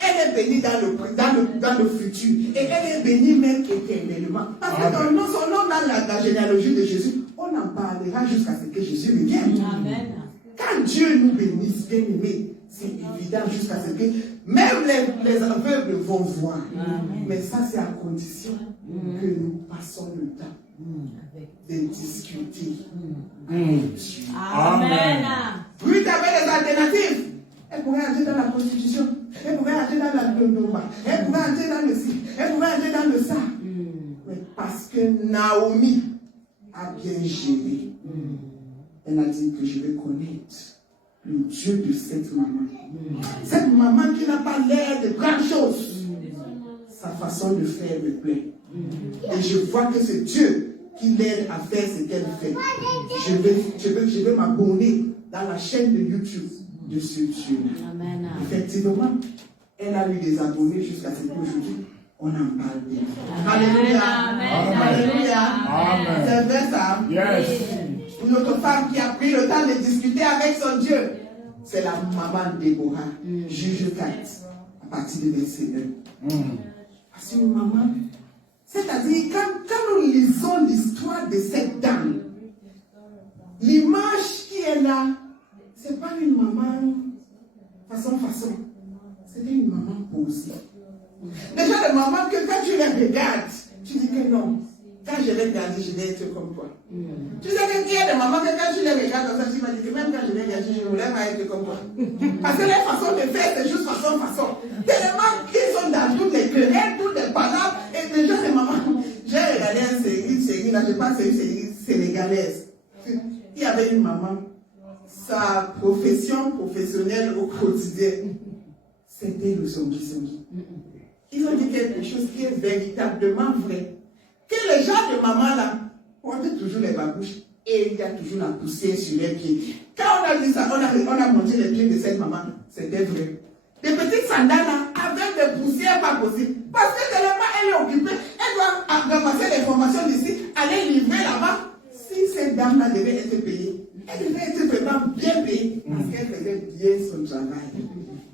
Elle est bénie dans le futur. Et elle est bénie même éternellement. Parce que son nom dans la généalogie de Jésus, on en parlera jusqu'à ce que Jésus revienne. Amen. Quand Dieu nous bénisse, bien aimé, c'est évident jusqu'à ce que même les aveugles vont voir. Mais ça, c'est à condition que nous passons le temps de discuter avec Dieu. Amen. Ruth avait des alternatives. Elle pourrait entrer dans la prostitution. Elle pourrait entrer dans la loi. Elle pourrait entrer dans le ci. Elle pourrait entrer dans le ça. Mais parce que Naomi a bien géré, elle a dit que je vais connaître le Dieu de cette maman. Cette maman qui n'a pas l'air de grandes choses. Sa façon de faire me plaît. Et je vois que c'est Dieu qui l'aide à faire ce qu'elle fait. Je vais m'abonner dans la chaîne de YouTube de ce Dieu-là. Effectivement, elle a eu des abonnés jusqu'à ce qu'aujourd'hui, on en parle bien. Alléluia. Alléluia. C'est vrai ça? Yes. Une autre femme qui a pris le temps de discuter avec son Dieu, c'est la maman de Déborah, Juge 4, à partir du verset 1. C'est une maman. C'est-à-dire, quand nous lisons l'histoire de cette dame, l'image qui est là, ce n'est pas une maman façon. C'était une maman posée. Déjà, les mamans que quand tu les regardes, tu dis que non. Quand je vais grandir, je vais être comme toi. Tu sais qu'il y a des mamans que quand tu les regardes comme ça, tu vas dire que même quand je vais grandir, je voulais pas être comme toi. Parce que leur façon de faire, c'est juste façon. Tellement qu'ils sont dans toutes les querelles, toutes les palabres, et déjà les mamans. J'ai regardé une série, là, je pense que c'est une série sénégalaise. Il y avait une maman, sa profession professionnelle au quotidien, c'était le songi. Ils ont dit quelque chose qui est véritablement vrai. Que les gens de maman là portent toujours les babouches et il y a toujours la poussière sur les pieds. Quand on a dit ça, on a monté les pieds de cette maman, c'était vrai. Des petites sandales là, avec des poussières pas possibles. Parce que tellement elle est occupée, elle doit ramasser les formations d'ici, aller livrer là-bas. Si cette dame là devait être payée, elle devait être vraiment bien payée parce qu'elle faisait bien son travail.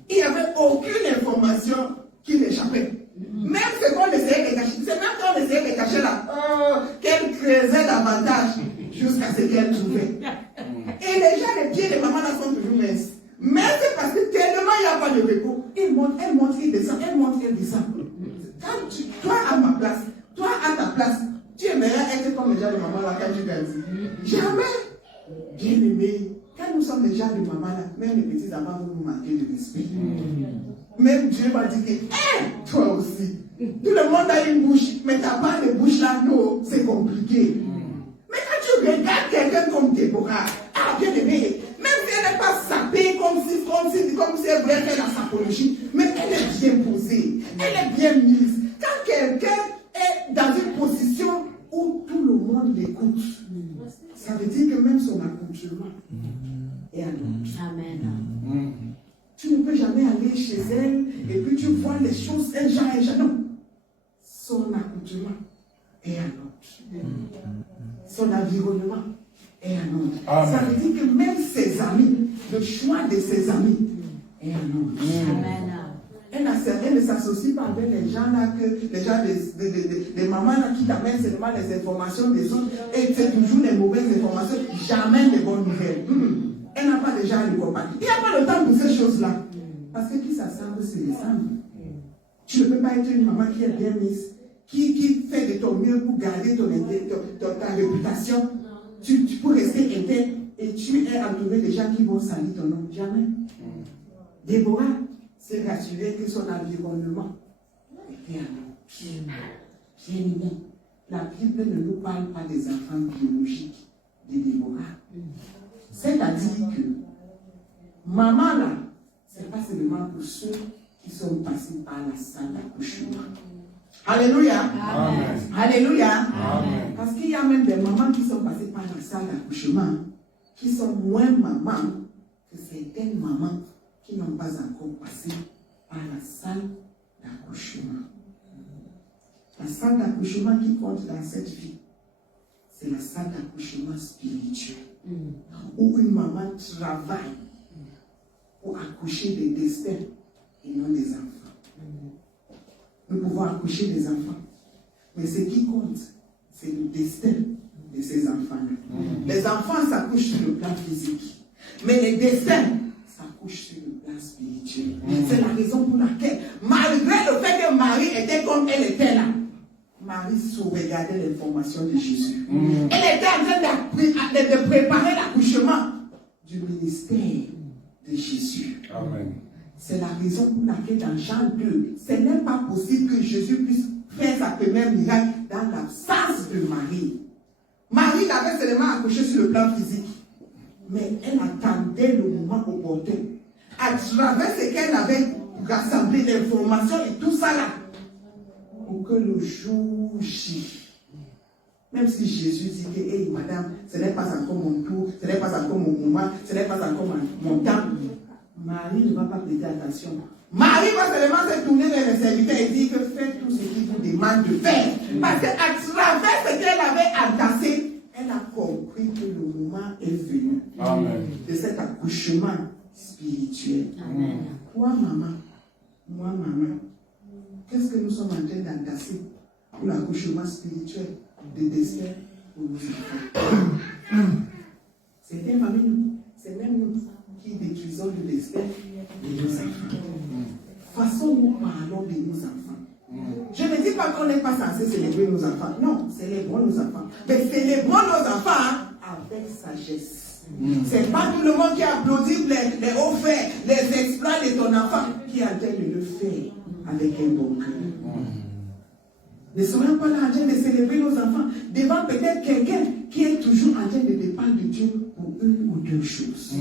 Il n'y avait aucune information qui l'échappait. Même ce qu'on essayait de cacher, c'est même quand on essayait de cacher là, qu'elle creusait davantage jusqu'à ce qu'elle trouvait. Et les gens, les pieds de maman là sont toujours minces. Mais c'est parce que tellement il n'y a pas de repos. Elle monte, il descend, elle monte, elle descend. Quand toi à ma place, toi à ta place, tu aimerais être comme les gens de maman là quand tu grandis. Jamais. Bien aimé. Quand nous sommes les gens de maman là, même les petits enfants vont nous manquer de respect. Même Dieu m'a dit que, toi aussi, tout le monde a une bouche, mais tu n'as pas de bouche là, non, c'est compliqué. Mais quand tu regardes quelqu'un comme Déborah, bien aimé, même si elle n'est pas sapée comme si elle voulait faire la sapologie, mais elle est bien posée, elle est bien mise. Quand quelqu'un est dans une position où tout le monde l'écoute, ça veut dire que même son accoutrement est à l'autre. Amen. Tu ne peux jamais aller chez elle et puis tu vois les choses un genre. Non. Son accoutrement est à l'autre. Son environnement est à l'autre. Ça veut dire que même ses amis, le choix de ses amis est à l'autre. Elle ne s'associe pas avec les gens là, les gens des mamans là qui t'amènent seulement les informations des autres et c'est toujours les mauvaises informations, jamais les bonnes nouvelles. Elle n'a pas déjà le compagnie. Il n'y a pas le temps pour ces choses-là. Parce que qui s'assemble, c'est les femmes. Tu ne peux pas être une maman qui est bien mise qui fait de ton mieux pour garder ta réputation, tu peux rester intègre et tu es entouré de gens qui vont salir ton nom. Jamais. Déborah s'est rassurée que son environnement était un homme bien aimé. La Bible ne nous parle pas des enfants biologiques de Déborah. C'est-à-dire que maman là, c'est pas seulement pour ceux qui sont passés par la salle d'accouchement. Alléluia. Amen. Alléluia. Amen. Parce qu'il y a même des mamans qui sont passées par la salle d'accouchement, qui sont moins mamans que certaines mamans qui n'ont pas encore passé par la salle d'accouchement. La salle d'accouchement qui compte dans cette vie, c'est la salle d'accouchement spirituelle, où une maman travaille pour accoucher des destins et non des enfants. Nous pouvons accoucher des enfants, mais ce qui compte, c'est le destin de ces enfants-là. Les enfants s'accouchent sur le plan physique, mais les destins s'accouchent sur le plan spirituel. C'est la raison pour laquelle, malgré le fait que Marie était comme elle était là, Marie sauvegardait l'information de Jésus. Elle était en train de préparer l'accouchement du ministère de Jésus. Amen. C'est la raison pour laquelle dans Jean 2, ce n'est pas possible que Jésus puisse faire sa première miracle dans l'absence de Marie. Marie n'avait seulement accouché sur le plan physique, mais elle attendait le moment opportun. À travers ce qu'elle avait rassemblé, l'information et tout ça là, pour que le jour J, même si Jésus dit que, hey, madame, ce n'est pas encore mon tour, ce n'est pas encore mon moment, ce n'est pas encore mon temps, Marie ne va pas prêter attention. Marie va seulement se tourner vers les serviteurs et dire que faites tout ce qu'il vous demande de faire. Parce qu'à travers ce qu'elle avait entassé, elle a compris que le moment est venu. Amen. De cet accouchement spirituel. Amen. Toi, maman, qu'est-ce que nous sommes en train d'entasser pour l'accouchement spirituel de destin pour nos enfants? C'est parmi nous, c'est même nous qui détruisons le destin de nos enfants. Façon nous parlons de nos enfants. Je ne dis pas qu'on n'est pas censé célébrer nos enfants. Non, célébrons nos enfants. Mais célébrons nos enfants avec sagesse. C'est pas tout le monde qui applaudit les hauts faits, les exploits de ton enfant qui est en train de le faire avec un bon cœur. Ne soyons pas là en train de célébrer nos enfants devant peut-être quelqu'un qui est toujours en train de dépendre de Dieu pour une ou deux choses.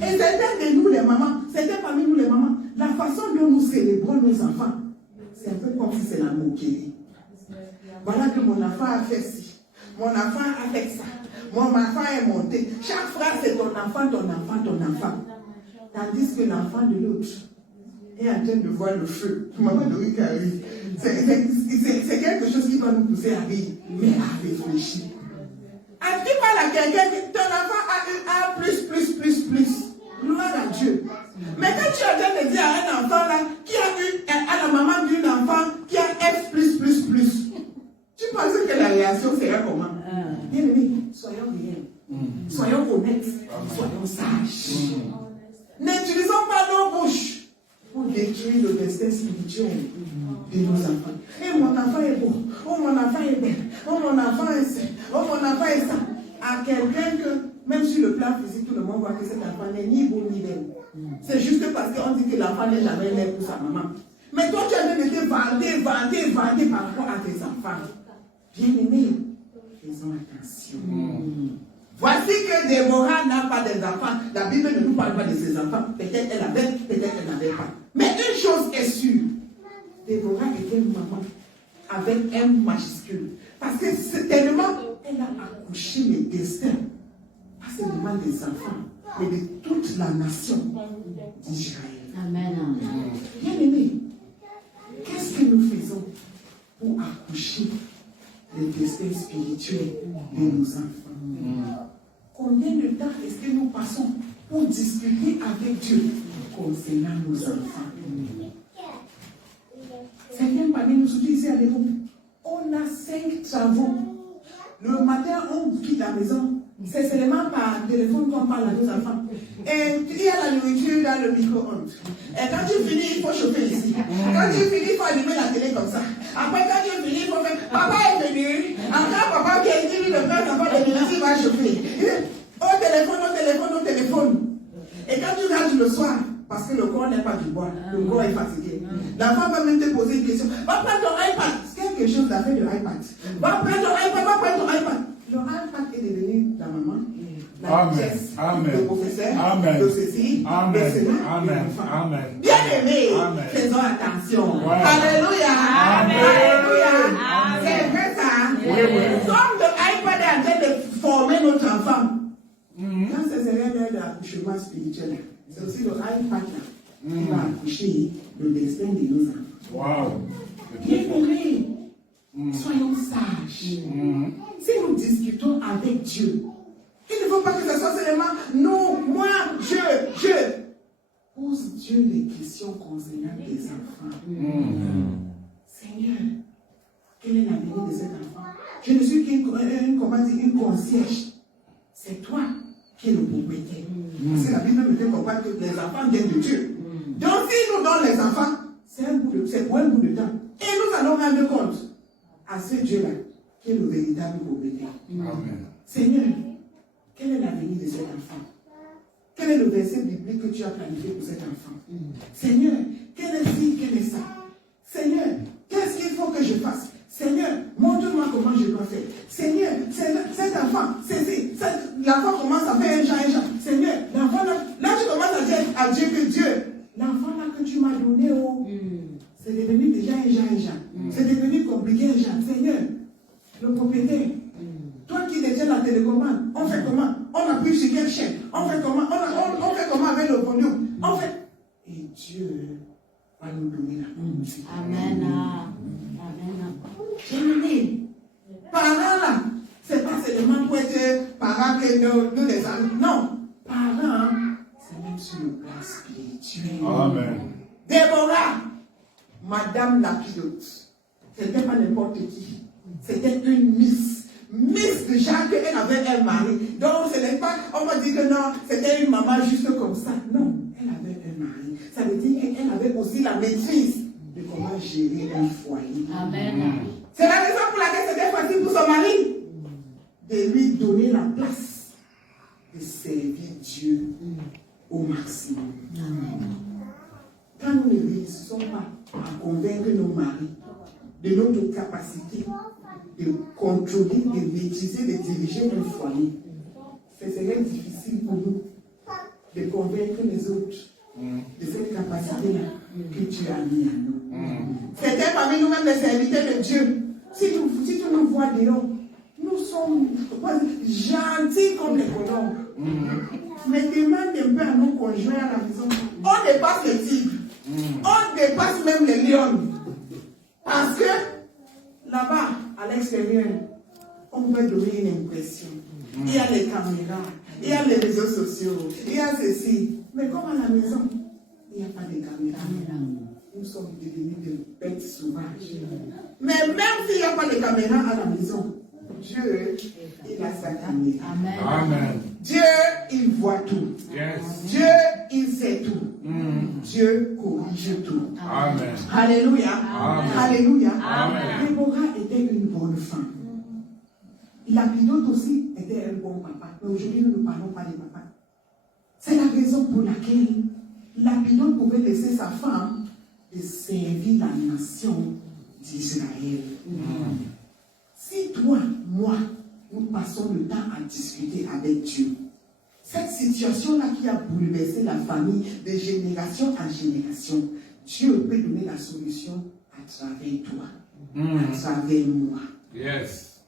Et certains de nous les mamans, certains parmi nous les mamans, la façon dont nous célébrons nos enfants, c'est un peu comme si c'est la moquerie. Voilà que mon enfant a fait ci, mon enfant a fait ça, mon enfant est monté. Chaque phrase c'est ton enfant, ton enfant, ton enfant. Tandis que l'enfant de l'autre est en train de voir le feu. Maman de Rick arrive. C'est quelque chose qui va nous pousser à rire, mais à réfléchir. À qui parle à quelqu'un que ton enfant a plus. Gloire à Dieu. Mais quand tu es en train de dire à un enfant là, qui a eu, à la maman d'un enfant qui a F++, tu penses que la réaction serait comment? Bien aimé, soyons réels. Soyons honnêtes. Soyons sages. N'utilisons pas nos bouches pour détruire le destin spirituel de nos enfants. Et mon enfant est beau. Oh, mon enfant est belle. Oh, mon enfant est ça. Oh, mon enfant est ça. À quelqu'un que, même sur le plan physique, tout le monde voit que cet enfant n'est ni beau ni belle. C'est juste parce qu'on dit que l'enfant n'est jamais né pour sa maman. Mais toi, tu as de te vanter par rapport à tes enfants. Bien-aimés, faisons attention. Voici que Déborah n'a pas des enfants. La Bible ne nous parle pas de ses enfants. Peut-être elle avait, peut-être elle n'avait pas. Mais une chose est sûre. Déborah était une maman avec un majuscule. Parce que c'est tellement, elle a accouché le destin. Pas seulement des enfants, mais de toute la nation d'Israël. Amen. Bien aimé, qu'est-ce que nous faisons pour accoucher le destin spirituel de nos enfants? Combien de temps est-ce que nous passons pour discuter avec Dieu concernant nos enfants? Certains parmi nous se disent à l'époque, on a 5 travaux. Le matin, on quitte la maison, C'est seulement par téléphone qu'on parle à nos enfants. Et il y a la nourriture dans le micro-ondes. Et quand tu finis, il faut chauffer ici. Quand tu finis, il faut allumer la télé comme ça. Après, quand tu finis, il faut faire. Papa est venu. Après, papa qui est venu, le père n'a pas de minutes, il va chauffer. Au téléphone. Et quand tu rentres le soir, parce que le corps n'est pas du bois, le corps est fatigué. L'enfant va même te poser une question. Va prendre ton iPad. C'est quelque chose d'affaire de l'iPad. Va prendre ton iPad. Le iPad est devenu la maman, la pièce, le professeur, le ceci, le cela, l'enfant. Bien aimé, faisons attention. Ouais. Alléluia. Alléluia. C'est vrai ça. Comme le iPad est en train de former notre enfant. Quand ce serait l'heure de l'accouchement spirituel, c'est aussi le iPad qui va accoucher le destin de nos enfants. Wow. Bien aimé. Soyons sages. Si nous discutons avec Dieu, il ne faut pas que ce soit seulement nous, moi, je. Pose Dieu les questions concernant tes enfants. Seigneur, quel est l'avenir de cet enfant? Je ne suis qu'une concierge. C'est toi qui es le propriétaire. Parce que la Bible me fait comprendre que les enfants viennent de Dieu. Donc si nous donnons les enfants, c'est pour un bout de temps. Et nous allons rendre compte à ce Dieu-là, qui est le véritable propriétaire. Amen. Seigneur, quel est l'avenir de cet enfant? Quel est le verset biblique que tu as planifié pour cet enfant? Seigneur, quel est ci, quel est ça? Seigneur, qu'est-ce qu'il faut que je fasse? Seigneur, montre-moi comment je dois faire. Seigneur, cet enfant, l'enfant commence à faire un genre. Seigneur, l'enfant là tu commences à dire à Dieu que Dieu, l'enfant là que tu m'as donné, c'est devenu déjà un genre. C'est devenu compliqué un genre. Seigneur, le propriétaire, toi qui détiens la télécommande, on fait comment? On appuie sur quelle chaîne? On fait comment? On fait comment avec le volume? On fait. Et Dieu va nous donner la conduite. Amen. Amen. Parents là, c'est pas seulement pour être parents que nous les amis. Non. Parents, c'est même sur le plan spirituel. Amen. Déborah, Madame Lapidote, c'était pas n'importe qui. C'était une Miss de Jacques, elle avait un mari. Donc ce n'est pas, on va dire que non, c'était une maman juste comme ça. Non, elle avait un mari. Ça veut dire qu'elle avait aussi la maîtrise de comment gérer un foyer. Amen. C'est la raison pour laquelle c'était facile pour son mari de lui donner la place de servir Dieu au maximum. Amen. Quand nous ne réussissons pas à convaincre nos maris de notre capacité de contrôler, de maîtriser, de diriger un foyer, ce serait difficile pour nous de convaincre les autres de cette capacité-là que tu as mis à nous. C'était parmi nous-mêmes les serviteurs de Dieu. Si tu nous vois dehors, nous sommes gentils comme les colombes. Mais demande un peu à nos conjoints à la maison. On dépasse les tigres. On dépasse même les lions. Parce que là-bas, à l'extérieur, on peut donner une impression. Il y a les caméras, il y a les réseaux sociaux, il y a ceci. Mais comme à la maison, il n'y a pas de caméras. Nous sommes devenus des bêtes sauvages. Mais même s'il n'y a pas de caméras à la maison, Dieu, il a sa caméra. Amen. Dieu, il voit tout. Yes. Dieu, il sait tout. Dieu corrige tout. Amen. Alléluia. Amen. Alléluia. Amen. Déborah était une bonne femme. Lapidote aussi était un bon papa. Mais aujourd'hui, nous ne parlons pas de papa. C'est la raison pour laquelle Lapidote pouvait laisser sa femme de servir la nation d'Israël. Si toi, moi, nous passons le temps à discuter avec Dieu, cette situation-là qui a bouleversé la famille de génération en génération, Dieu peut donner la solution à travers toi, à travers moi. Yes.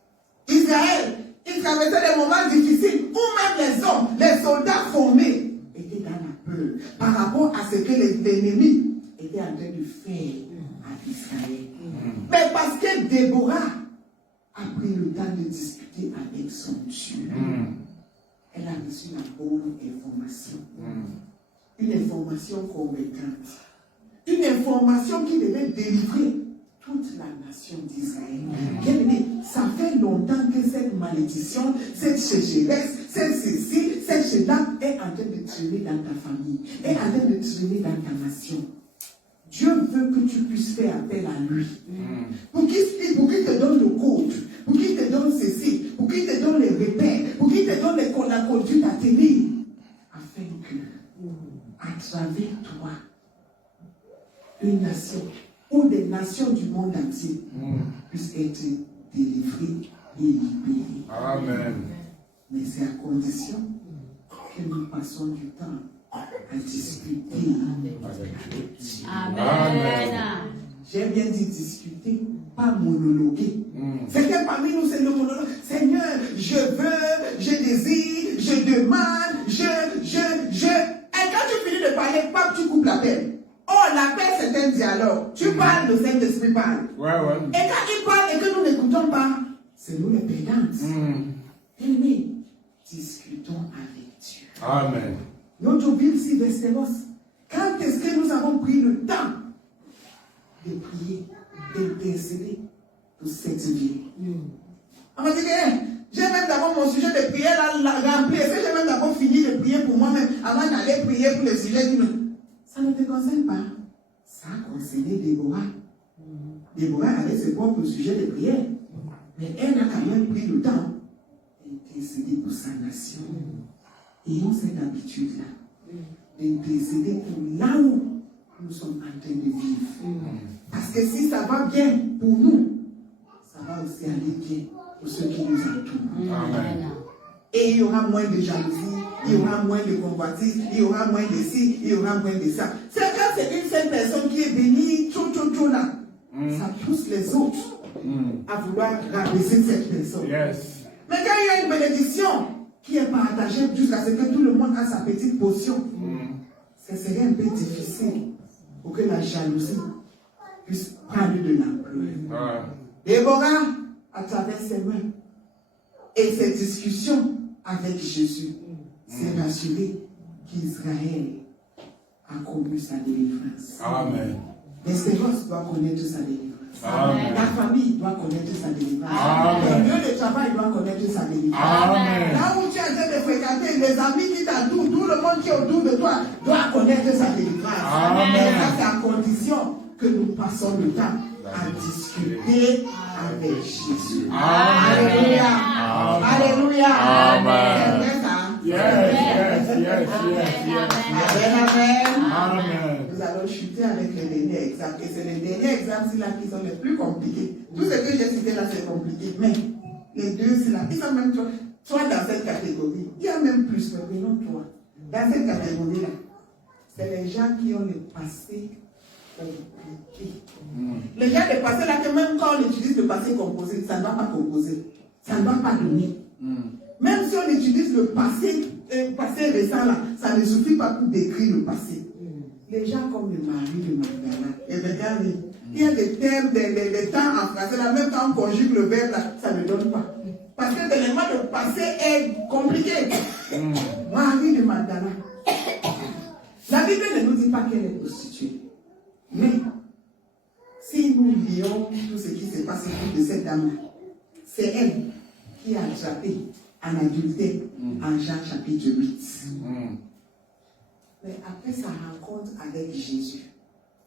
Israël, il traversait des moments difficiles où même les hommes, les soldats formés étaient dans la peur par rapport à ce que l'ennemi était en train de faire à Israël. Mais parce que Déborah a pris le temps de discuter avec son Dieu, elle a reçu la bonne information. Une information convaincante. Une information qui devait délivrer toute la nation d'Israël. Ça fait longtemps que cette malédiction, cette sécheresse, c'est ceci, c'est cela, est en train de traîner dans ta famille, est en train de traîner dans ta nation. Dieu veut que tu puisses faire appel à lui. Pour qu'il te donne le code, pour qu'il te donne ceci, pour qu'il te donne les repères, pour qu'il te donne la conduite à tenir, afin que, à travers toi, une nation ou des nations du monde entier puissent être délivrées et libérées. Amen. Mais c'est à condition que nous passons du temps à discuter. Amen. J'ai bien dit discuter, pas monologuer. Certains parmi nous, c'est le monologue. Seigneur, je veux, je désire, je demande, je. Et quand tu finis de parler, pap, tu coupes l'appel. Oh, l'appel, c'est un dialogue. Tu parles, le Saint-Esprit parle. Ouais. Et quand il parle et que nous n'écoutons pas, c'est nous les pédantes. Aimés, discutons avec Dieu. Amen. Notre ville, si Vesteros, quand est-ce que nous avons pris le temps de prier, d'intercéder pour cette ville? On va dire que j'ai même d'abord mon sujet de prière rempli. Est-ce que j'ai même d'abord fini de prier pour moi-même avant d'aller prier pour le sujet du... Ça ne te concerne pas. Ça a concerné Déborah. Déborah avait ses propres sujets de prière. Mais elle a quand même pris le temps d'intercéder pour sa nation. Ayons cette habitude-là, d'intercéder pour là où nous sommes en train de vivre. Parce que si ça va bien pour nous, ça va aussi aller bien pour ceux qui nous entourent. Amen. Et il y aura moins de jalousie, il y aura moins de convoitise, il y aura moins de ci, il y aura moins de ça. C'est quand c'est une seule personne qui est bénie, là, ça pousse les autres à vouloir rabaisser cette personne. Yes. Mais quand il y a une bénédiction qui est partagée jusqu'à ce que tout le monde a sa petite portion, ça serait un peu difficile pour que la jalousie puisse prendre de l'ampleur. Déborah, à travers ses mains et ses discussions avec Jésus, s'est rassuré qu'Israël a connu sa délivrance. Amen. L'espérance doit connaître sa délivrance. Amen. La famille doit connaître sa délivrance. Amen. Le lieu de travail doit connaître sa délivrance. Amen. Là où tu es en train de fréquenter, les amis qui t'entourent, tout le monde qui est autour de toi doit connaître sa délivrance. Amen. Et ça, c'est à condition que nous passons le temps à discuter avec Jésus. Amen. Alléluia. Amen. Alléluia. Amen. C'est vrai ça? Yes. Amen. Amen. Nous allons chuter avec les derniers exemples. Et c'est les derniers exemples là qui sont les plus compliqués. Tout ce que j'ai cité là, c'est compliqué. Mais les deux là, ils sont même trois dans cette catégorie. Il y a même plus, mais non trois. Dans cette catégorie là, c'est les gens qui ont le passé compliqué. Les gens de passé là, que même quand on utilise le passé composé, ça ne va pas composer. Ça ne va pas donner. Même si on utilise le passé récent là, ça ne suffit pas pour décrire le passé. Les gens comme le mari de Magdala, et regardez, il y a des termes, des temps en français, là, même quand on conjugue le verbe là, ça ne donne pas. Parce que l'élément de passé est compliqué. Marie de Magdala. La Bible ne nous dit pas qu'elle est prostituée. Mais, si nous lions tout ce qui s'est passé de cette dame, c'est elle qui a attrapé en adultère en Jean chapitre 8. Mais après sa rencontre avec Jésus,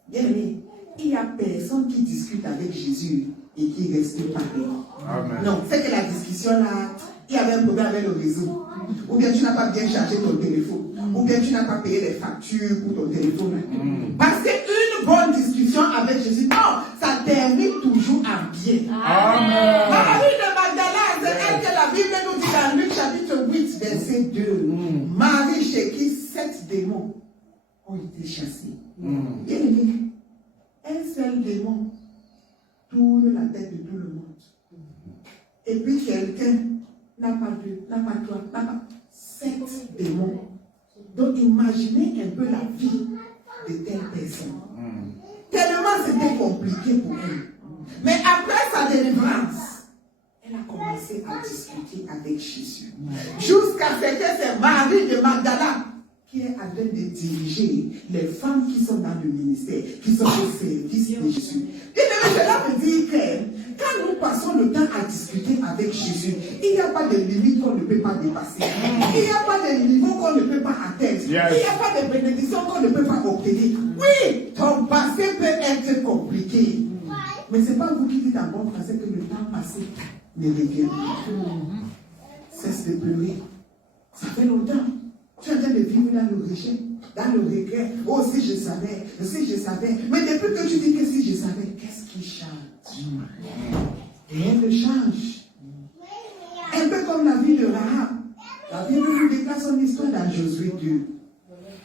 bien aimé, il n'y a personne qui discute avec Jésus et qui reste pareil. Amen. Non, c'est que la discussion là, il y avait un problème avec le réseau. Ou bien tu n'as pas bien chargé ton téléphone. Ou bien tu n'as pas payé les factures pour ton téléphone. Parce qu'une bonne discussion avec Jésus, non, ça termine toujours en bien. Amen. Marie de Magdala, c'est elle que la Bible nous dit dans Luc chapitre 8, verset 2. Marie chez qui 7 démons ont été chassés. Bien aimé, un seul démon tourne la tête de tout le monde. Et puis quelqu'un n'a pas 2, n'a pas 3, n'a pas 7 démons. Donc imaginez un peu la vie de telle personne. Tellement c'était compliqué pour elle. Mais après sa délivrance, elle a commencé à discuter avec Jésus. Jusqu'à ce que c'est Marie de Magdala qui est en train de diriger les femmes qui sont dans le ministère, qui sont au service de Jésus. Et cela veut dire que quand nous passons le temps à discuter avec Jésus, il n'y a pas de limite qu'on ne peut pas dépasser. Il n'y a pas de niveau qu'on ne peut pas atteindre. Il n'y a pas de bénédiction qu'on ne peut pas obtenir. Oui, ton passé peut être compliqué. Mais ce n'est pas vous qui dites en bon français que le temps passé ne revient pas. Cesse de pleurer. Ça fait longtemps. Tu es en train de vivre dans le rejet, dans le regret. Oh, si je savais, si je savais. Mais depuis que tu dis que si je savais, qu'est-ce qui change? Rien ne change. Un peu comme la vie de Rahab. La Bible nous déclare son histoire dans Josué 2.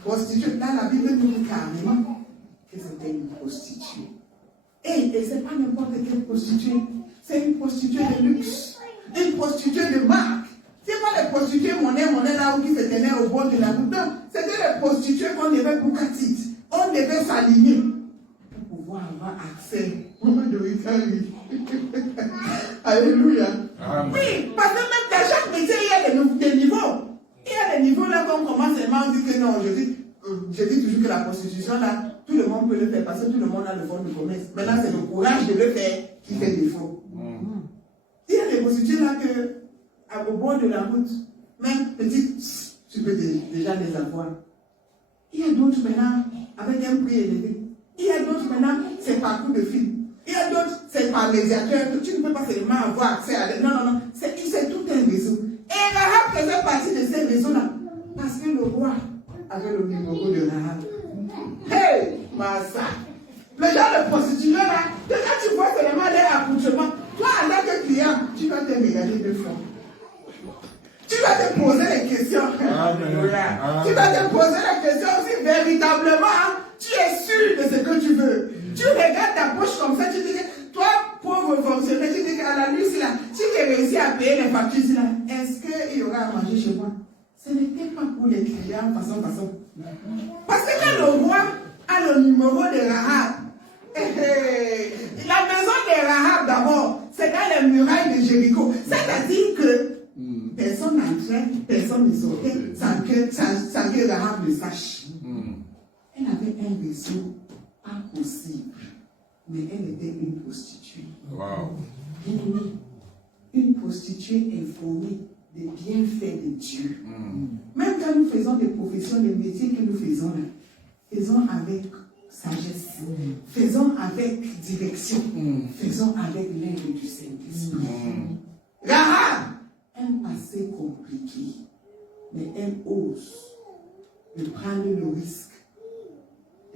Prostituée, là, la Bible nous dit carrément que c'était une prostituée. Et ce n'est pas n'importe quelle prostituée. C'est une prostituée de luxe. Une prostituée de marque. Ce n'est pas les prostituées monnaie là où qui se tenaient au bord de la route. Non, c'était les prostituées qu'on devait pour Katit. On devait s'aligner pour pouvoir avoir accès au moment de Ricari. Alléluia. Amen. Oui, parce que même dans chaque métier, il y a des niveaux. Il y a des niveaux là qu'on commence seulement à dire que non, je dis toujours que la prostitution là, tout le monde peut le faire parce que tout le monde a le fond de commerce. Maintenant, c'est le courage de le faire qui fait défaut. Il y a des prostituées là que, au bord de la route, même petite, tu peux déjà les avoir. Il y a d'autres maintenant avec un prix élevé. Il y a d'autres maintenant, c'est par coup de fil. Il y a d'autres, c'est par médiateur que tu ne peux pas seulement avoir accès à. Non, c'est tout un réseau. Et Rahab faisait partie de ces réseaux-là. Parce que le roi avait le numéro de Rahab. Hey, Massa! Le genre de prostituée là, quand tu vois seulement leur accoutrement, toi en tant que client, tu vas te regarder deux fois. Tu vas te poser les questions. Tu vas te poser les questions si véritablement tu es sûr de ce que tu veux. Tu regardes ta poche comme ça, tu dis que toi, pauvre fonctionnaire, tu dis qu'à la nuit, si tu as réussi à payer les factures, est-ce qu'il y aura à manger chez moi? Ce n'était pas pour les clients façon. Parce que quand le roi a le numéro de Rahab, la maison de Rahab d'abord, c'est dans les murailles de Jéricho. C'est-à-dire que personne n'entrait, personne ne sortait sans que Rahab le sache. Elle avait un réseau pas possible, mais elle était une prostituée. Wow. Une prostituée informée des bienfaits de Dieu. Même quand nous faisons des professions, des métiers que nous faisons là, faisons avec sagesse, faisons avec direction, faisons avec l'aide du Saint-Esprit. Rahab, un passé compliqué, mais elle ose de prendre le risque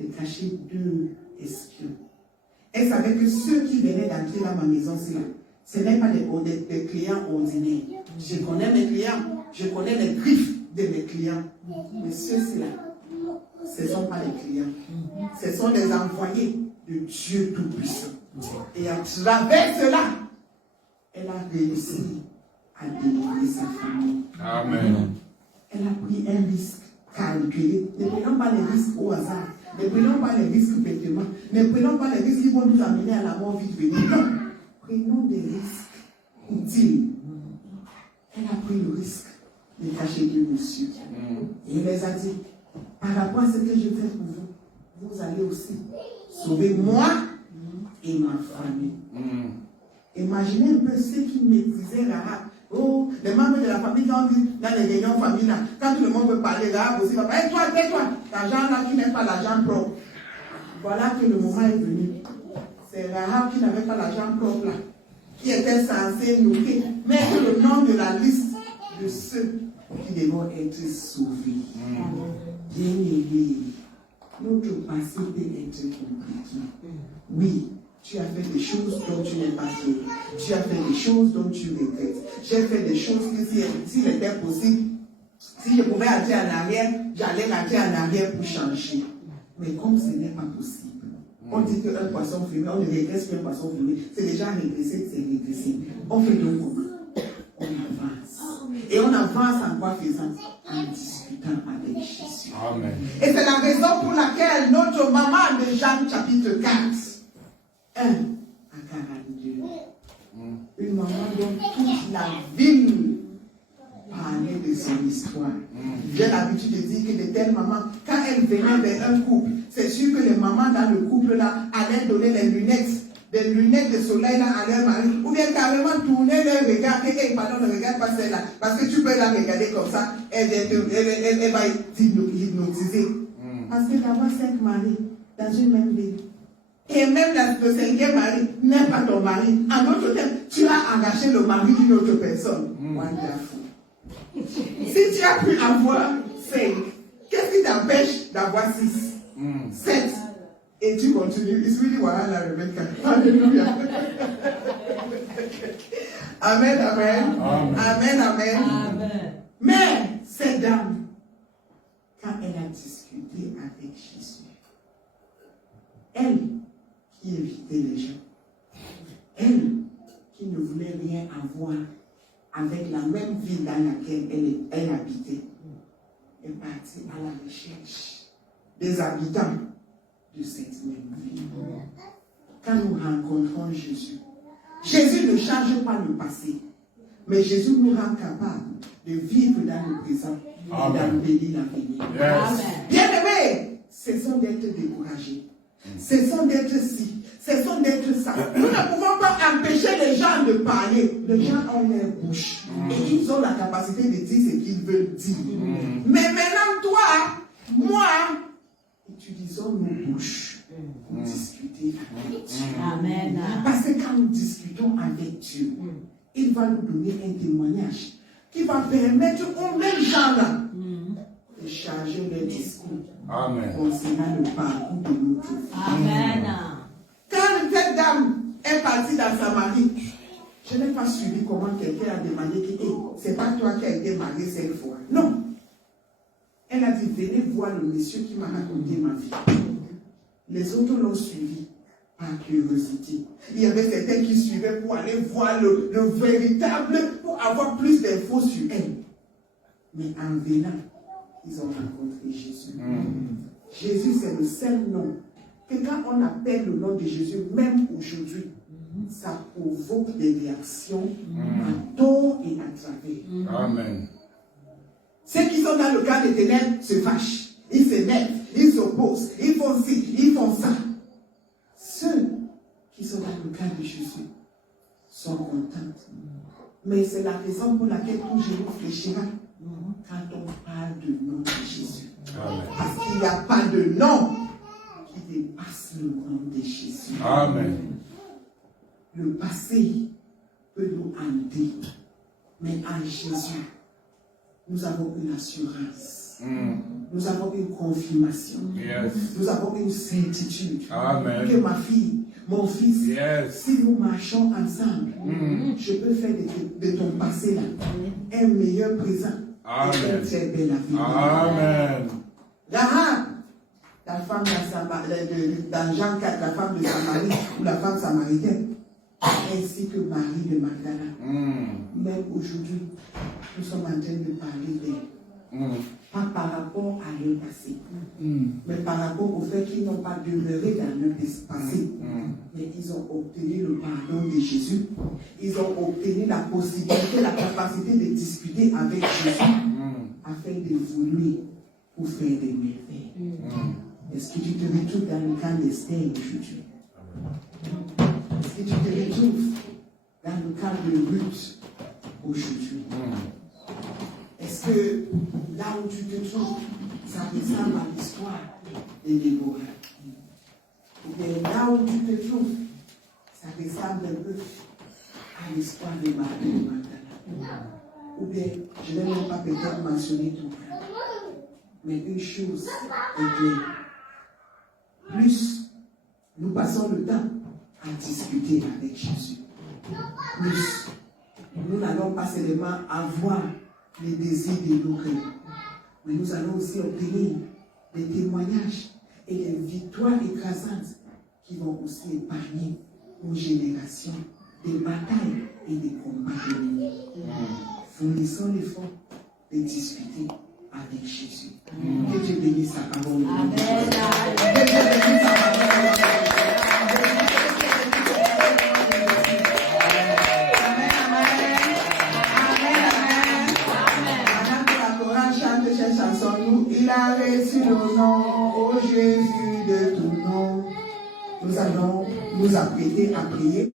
de cacher deux espions. Elle savait que ceux qui venaient d'entrer dans ma maison, ce n'est pas des clients ordinaires. Je connais mes clients, je connais les griffes de mes clients. Mais ceux-là, ce ne sont pas les clients. Ce sont les envoyés de Dieu Tout-Puissant. Et à travers cela, elle a réussi à délivrer sa famille. Amen. Elle a pris un risque calculé. Ne prenons pas les risques au hasard. Ne prenons pas les risques bêtement. Ne prenons pas les risques qui vont nous amener à la mort vite venue. Non. Prenons des risques utiles. Elle a pris le risque de cacher deux messieurs. Et elle les a dit, par rapport à ce que je fais pour vous, vous allez aussi sauver moi et ma famille. Imaginez un peu ceux qui maîtrisaient Rahab. Oh, les membres de la famille, quand on dit dans les réunions familiales, quand tout le monde veut parler, Rahab aussi va parler. Hey, toi, l'argent là qui n'est pas l'argent propre. Voilà que le moment est venu. C'est Rahab qui n'avait pas l'argent propre là, qui était censé noter, mettre le nom de la liste de ceux qui devront être sauvés. Bien aimé, notre passé peut être compliqué. Oui. Tu as fait des choses dont tu n'es pas fier. Tu as fait des choses dont tu regrettes. J'ai fait des choses que s'il était possible, si je pouvais aller en arrière, j'allais aller en arrière pour changer. Mais comme ce n'est pas possible, on dit qu'un poisson fumé, on ne régresse qu'un poisson fumé. C'est déjà régressé, c'est régressé. On fait donc comment? On avance. Et on avance en quoi faisant? En discutant avec Jésus. Amen. Et c'est la raison pour laquelle notre maman de Jean chapitre 4, 1 à 42. Une maman dont toute la ville parlait de son histoire. J'ai l'habitude de dire que de telles mamans, quand elles venaient vers un couple, c'est sûr que les mamans dans le couple là allaient donner les lunettes des lunettes de soleil là, à leur mari, ou bien carrément tourner leur regard, pardon, ne regarde pas celle-là, parce que tu peux la regarder comme ça, elle va hypnotiser. Parce que d'avoir 5 maris dans une même ville, et même le 5e mari n'est pas ton mari, en d'autres termes, tu as arraché le mari d'une autre personne. Wonderful. Si tu as pu avoir 5, qu'est-ce qui t'empêche d'avoir 6, 7? Et tu continues. It's really Wahala, Rebecca. Alléluia. Amen, amen. Amen, amen. Amen. Mais cette dame, quand elle a discuté avec Jésus, elle qui évitait les gens, elle qui ne voulait rien avoir avec la même ville dans laquelle elle habitait, est partie à la recherche des habitants de cette même vie. Quand nous rencontrons Jésus, Jésus ne change pas le passé, mais Jésus nous rend capable de vivre dans le présent et d'embellir l'avenir. Yes. Bien-aimés, cessons d'être découragés, cessons d'être ci, cessons d'être ça. Nous ne pouvons pas empêcher les gens de parler. Les gens ont leur bouche et ils ont la capacité de dire ce qu'ils veulent dire. Mais maintenant, toi, moi, utilisons nos bouches pour discuter avec Dieu. Amen. Parce que quand nous discutons avec Dieu, il va nous donner un témoignage qui va permettre aux mêmes gens-là de changer leur discours concernant le parcours de notre vie. Amen. Quand cette dame est partie dans Samarie, je n'ai pas suivi comment quelqu'un a demandé que c'est pas toi qui as été marié cette fois. Non. Elle a dit, venez voir le monsieur qui m'a raconté ma vie. Les autres l'ont suivi par curiosité. Il y avait certains qui suivaient pour aller voir le véritable, pour avoir plus d'infos sur elle. Mais en venant, ils ont rencontré Jésus. Jésus, c'est le seul nom que quand on appelle le nom de Jésus, même aujourd'hui, ça provoque des réactions à tort et à travers. Amen. Ceux qui sont dans le camp des ténèbres se fâchent, ils s'énervent, ils s'opposent, ils font ci, ils font ça. Ceux qui sont dans le camp de Jésus sont contents. Mais c'est la raison pour laquelle tout Jésus fléchira quand on parle du nom de Jésus. Amen. Parce qu'il n'y a pas de nom qui dépasse le nom de Jésus. Amen. Le passé peut nous hanter, mais en Jésus, nous avons une assurance. Nous avons une confirmation. Yes. Nous avons une certitude. Amen. Que ma fille, mon fils, Yes. si nous marchons ensemble, je peux faire de ton passé là un meilleur présent. Amen. Et un très bel avenir. Amen. Rahab, la femme dans Jean 4, la femme de Samarie, ou la femme samaritaine, ainsi que Marie de Magdala. Même aujourd'hui, nous sommes en train de parler d'elle. Pas par rapport à leur passé, mais par rapport au fait qu'ils n'ont pas demeuré dans leur passé, mais ils ont obtenu le pardon de Jésus. Ils ont obtenu la possibilité, la capacité de discuter avec Jésus afin d'évoluer pour faire des merveilles. Est-ce que tu te retrouves dans le camp d'Esther aujourd'hui? Est-ce que tu te retrouves dans le camp de Ruth aujourd'hui? Est-ce que là où tu te trouves, ça ressemble à l'histoire de Déborah? Ou bien là où tu te trouves, ça ressemble un peu à l'histoire de Marie de Magdala? Ou bien, je ne vais même pas peut-être mentionner tout ça. Mais une chose est claire. Plus nous passons le temps à discuter avec Jésus, plus nous n'allons pas seulement avoir les désirs de nos cœurs, mais nous allons aussi obtenir des témoignages et des victoires écrasantes qui vont aussi épargner nos générations des batailles et des combats ennemis. Fournissons l'effort de discuter avec Jésus. Que Dieu bénisse sa parole. Amen. Que Dieu bénisse sa parole. Il a reçu le nom, ô Jésus de tout nom. Nous allons nous apprêter à prier.